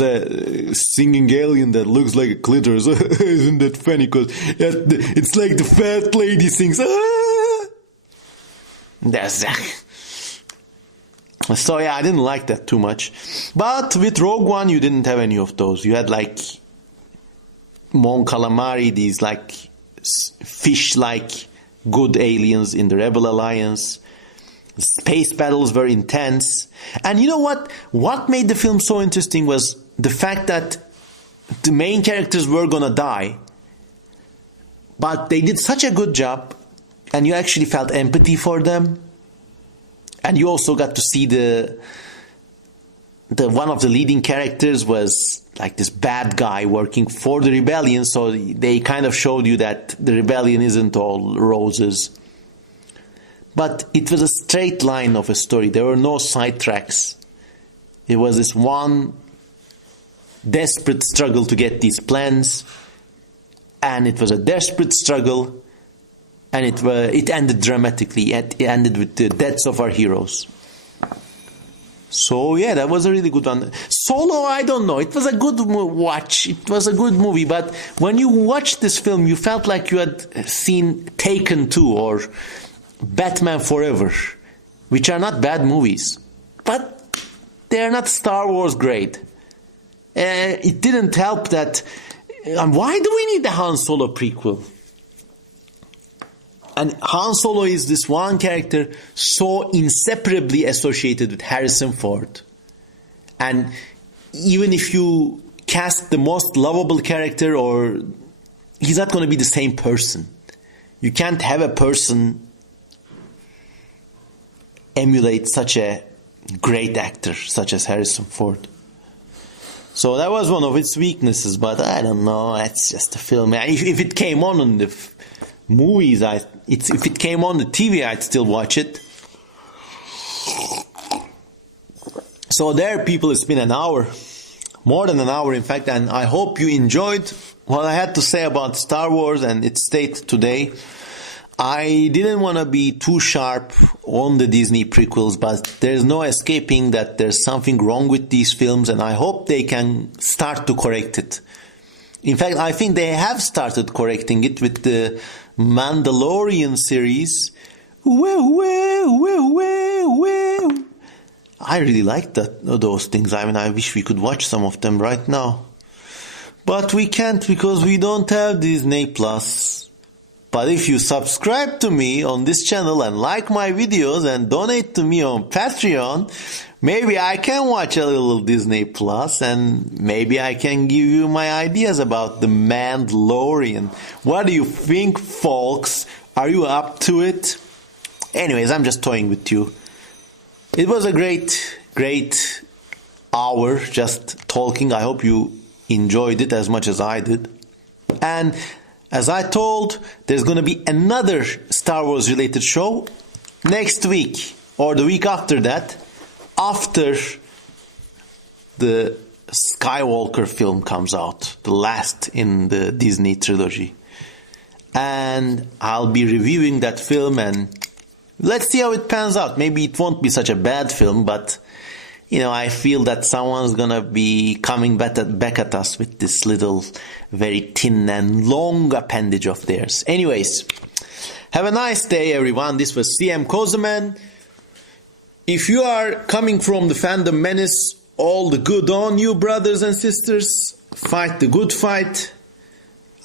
a singing alien that looks like a clitoris. Isn't that funny? Because it's like the fat lady sings. Ah! That's that. So yeah, I didn't like that too much. But with Rogue One, you didn't have any of those. You had like Mon Calamari, these like fish-like good aliens in the Rebel Alliance. Space battles were intense. And you know what? What made the film so interesting was the fact that the main characters were gonna die, but they did such a good job, and you actually felt empathy for them. And you also got to see the one of the leading characters was like this bad guy working for the rebellion, so they kind of showed you that the rebellion isn't all roses. But it was a straight line of a story. There were no side tracks. It was this one desperate struggle to get these plans, and it was a desperate struggle, and it ended dramatically. It ended with the deaths of our heroes. So yeah, that was a really good one. Solo, I don't know. It was a good watch. It was a good movie. But when you watched this film, you felt like you had seen Taken 2 or Batman Forever, which are not bad movies. But they're not Star Wars great. It didn't help that why do we need the Han Solo prequel? And Han Solo is this one character so inseparably associated with Harrison Ford. And even if you cast the most lovable character, or he's not going to be the same person. You can't have a person emulate such a great actor such as Harrison Ford. So that was one of its weaknesses, but I don't know, it's just a film. If it came on in the movies, if it came on the TV, I'd still watch it. So there, people, it's been an hour. More than an hour, in fact, and I hope you enjoyed what I had to say about Star Wars and its state today. I didn't want to be too sharp on the Disney prequels, but there's no escaping that there's something wrong with these films, and I hope they can start to correct it. In fact, I think they have started correcting it with the Mandalorian series. I really like those things. I mean, I wish we could watch some of them right now. But we can't because we don't have Disney Plus. But if you subscribe to me on this channel and like my videos and donate to me on Patreon, maybe I can watch a little Disney Plus and maybe I can give you my ideas about the Mandalorian. What do you think, folks? Are you up to it? Anyways, I'm just toying with you. It was a great hour just talking. I hope you enjoyed it as much as I did. And as I told, there's going to be another Star Wars related show next week or the week after that, after the Skywalker film comes out, the last in the Disney trilogy. And I'll be reviewing that film and let's see how it pans out. Maybe it won't be such a bad film, but I feel that someone's gonna be coming back at us with this little, very thin and long appendage of theirs. Anyways, have a nice day, everyone. This was CM Kozeman. If you are coming from the Phantom Menace, all the good on you, brothers and sisters. Fight the good fight.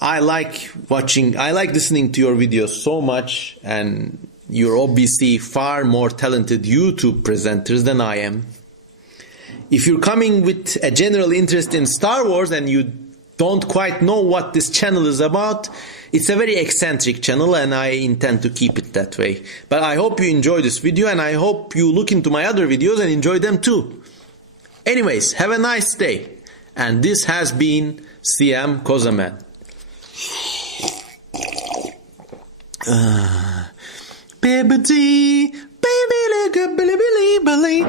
I like listening to your videos so much, and you're obviously far more talented YouTube presenters than I am. If you're coming with a general interest in Star Wars and you don't quite know what this channel is about, it's a very eccentric channel and I intend to keep it that way. But I hope you enjoy this video and I hope you look into my other videos and enjoy them too. Anyways, have a nice day. And this has been CM Kozeman. Baby, like a billy, billy,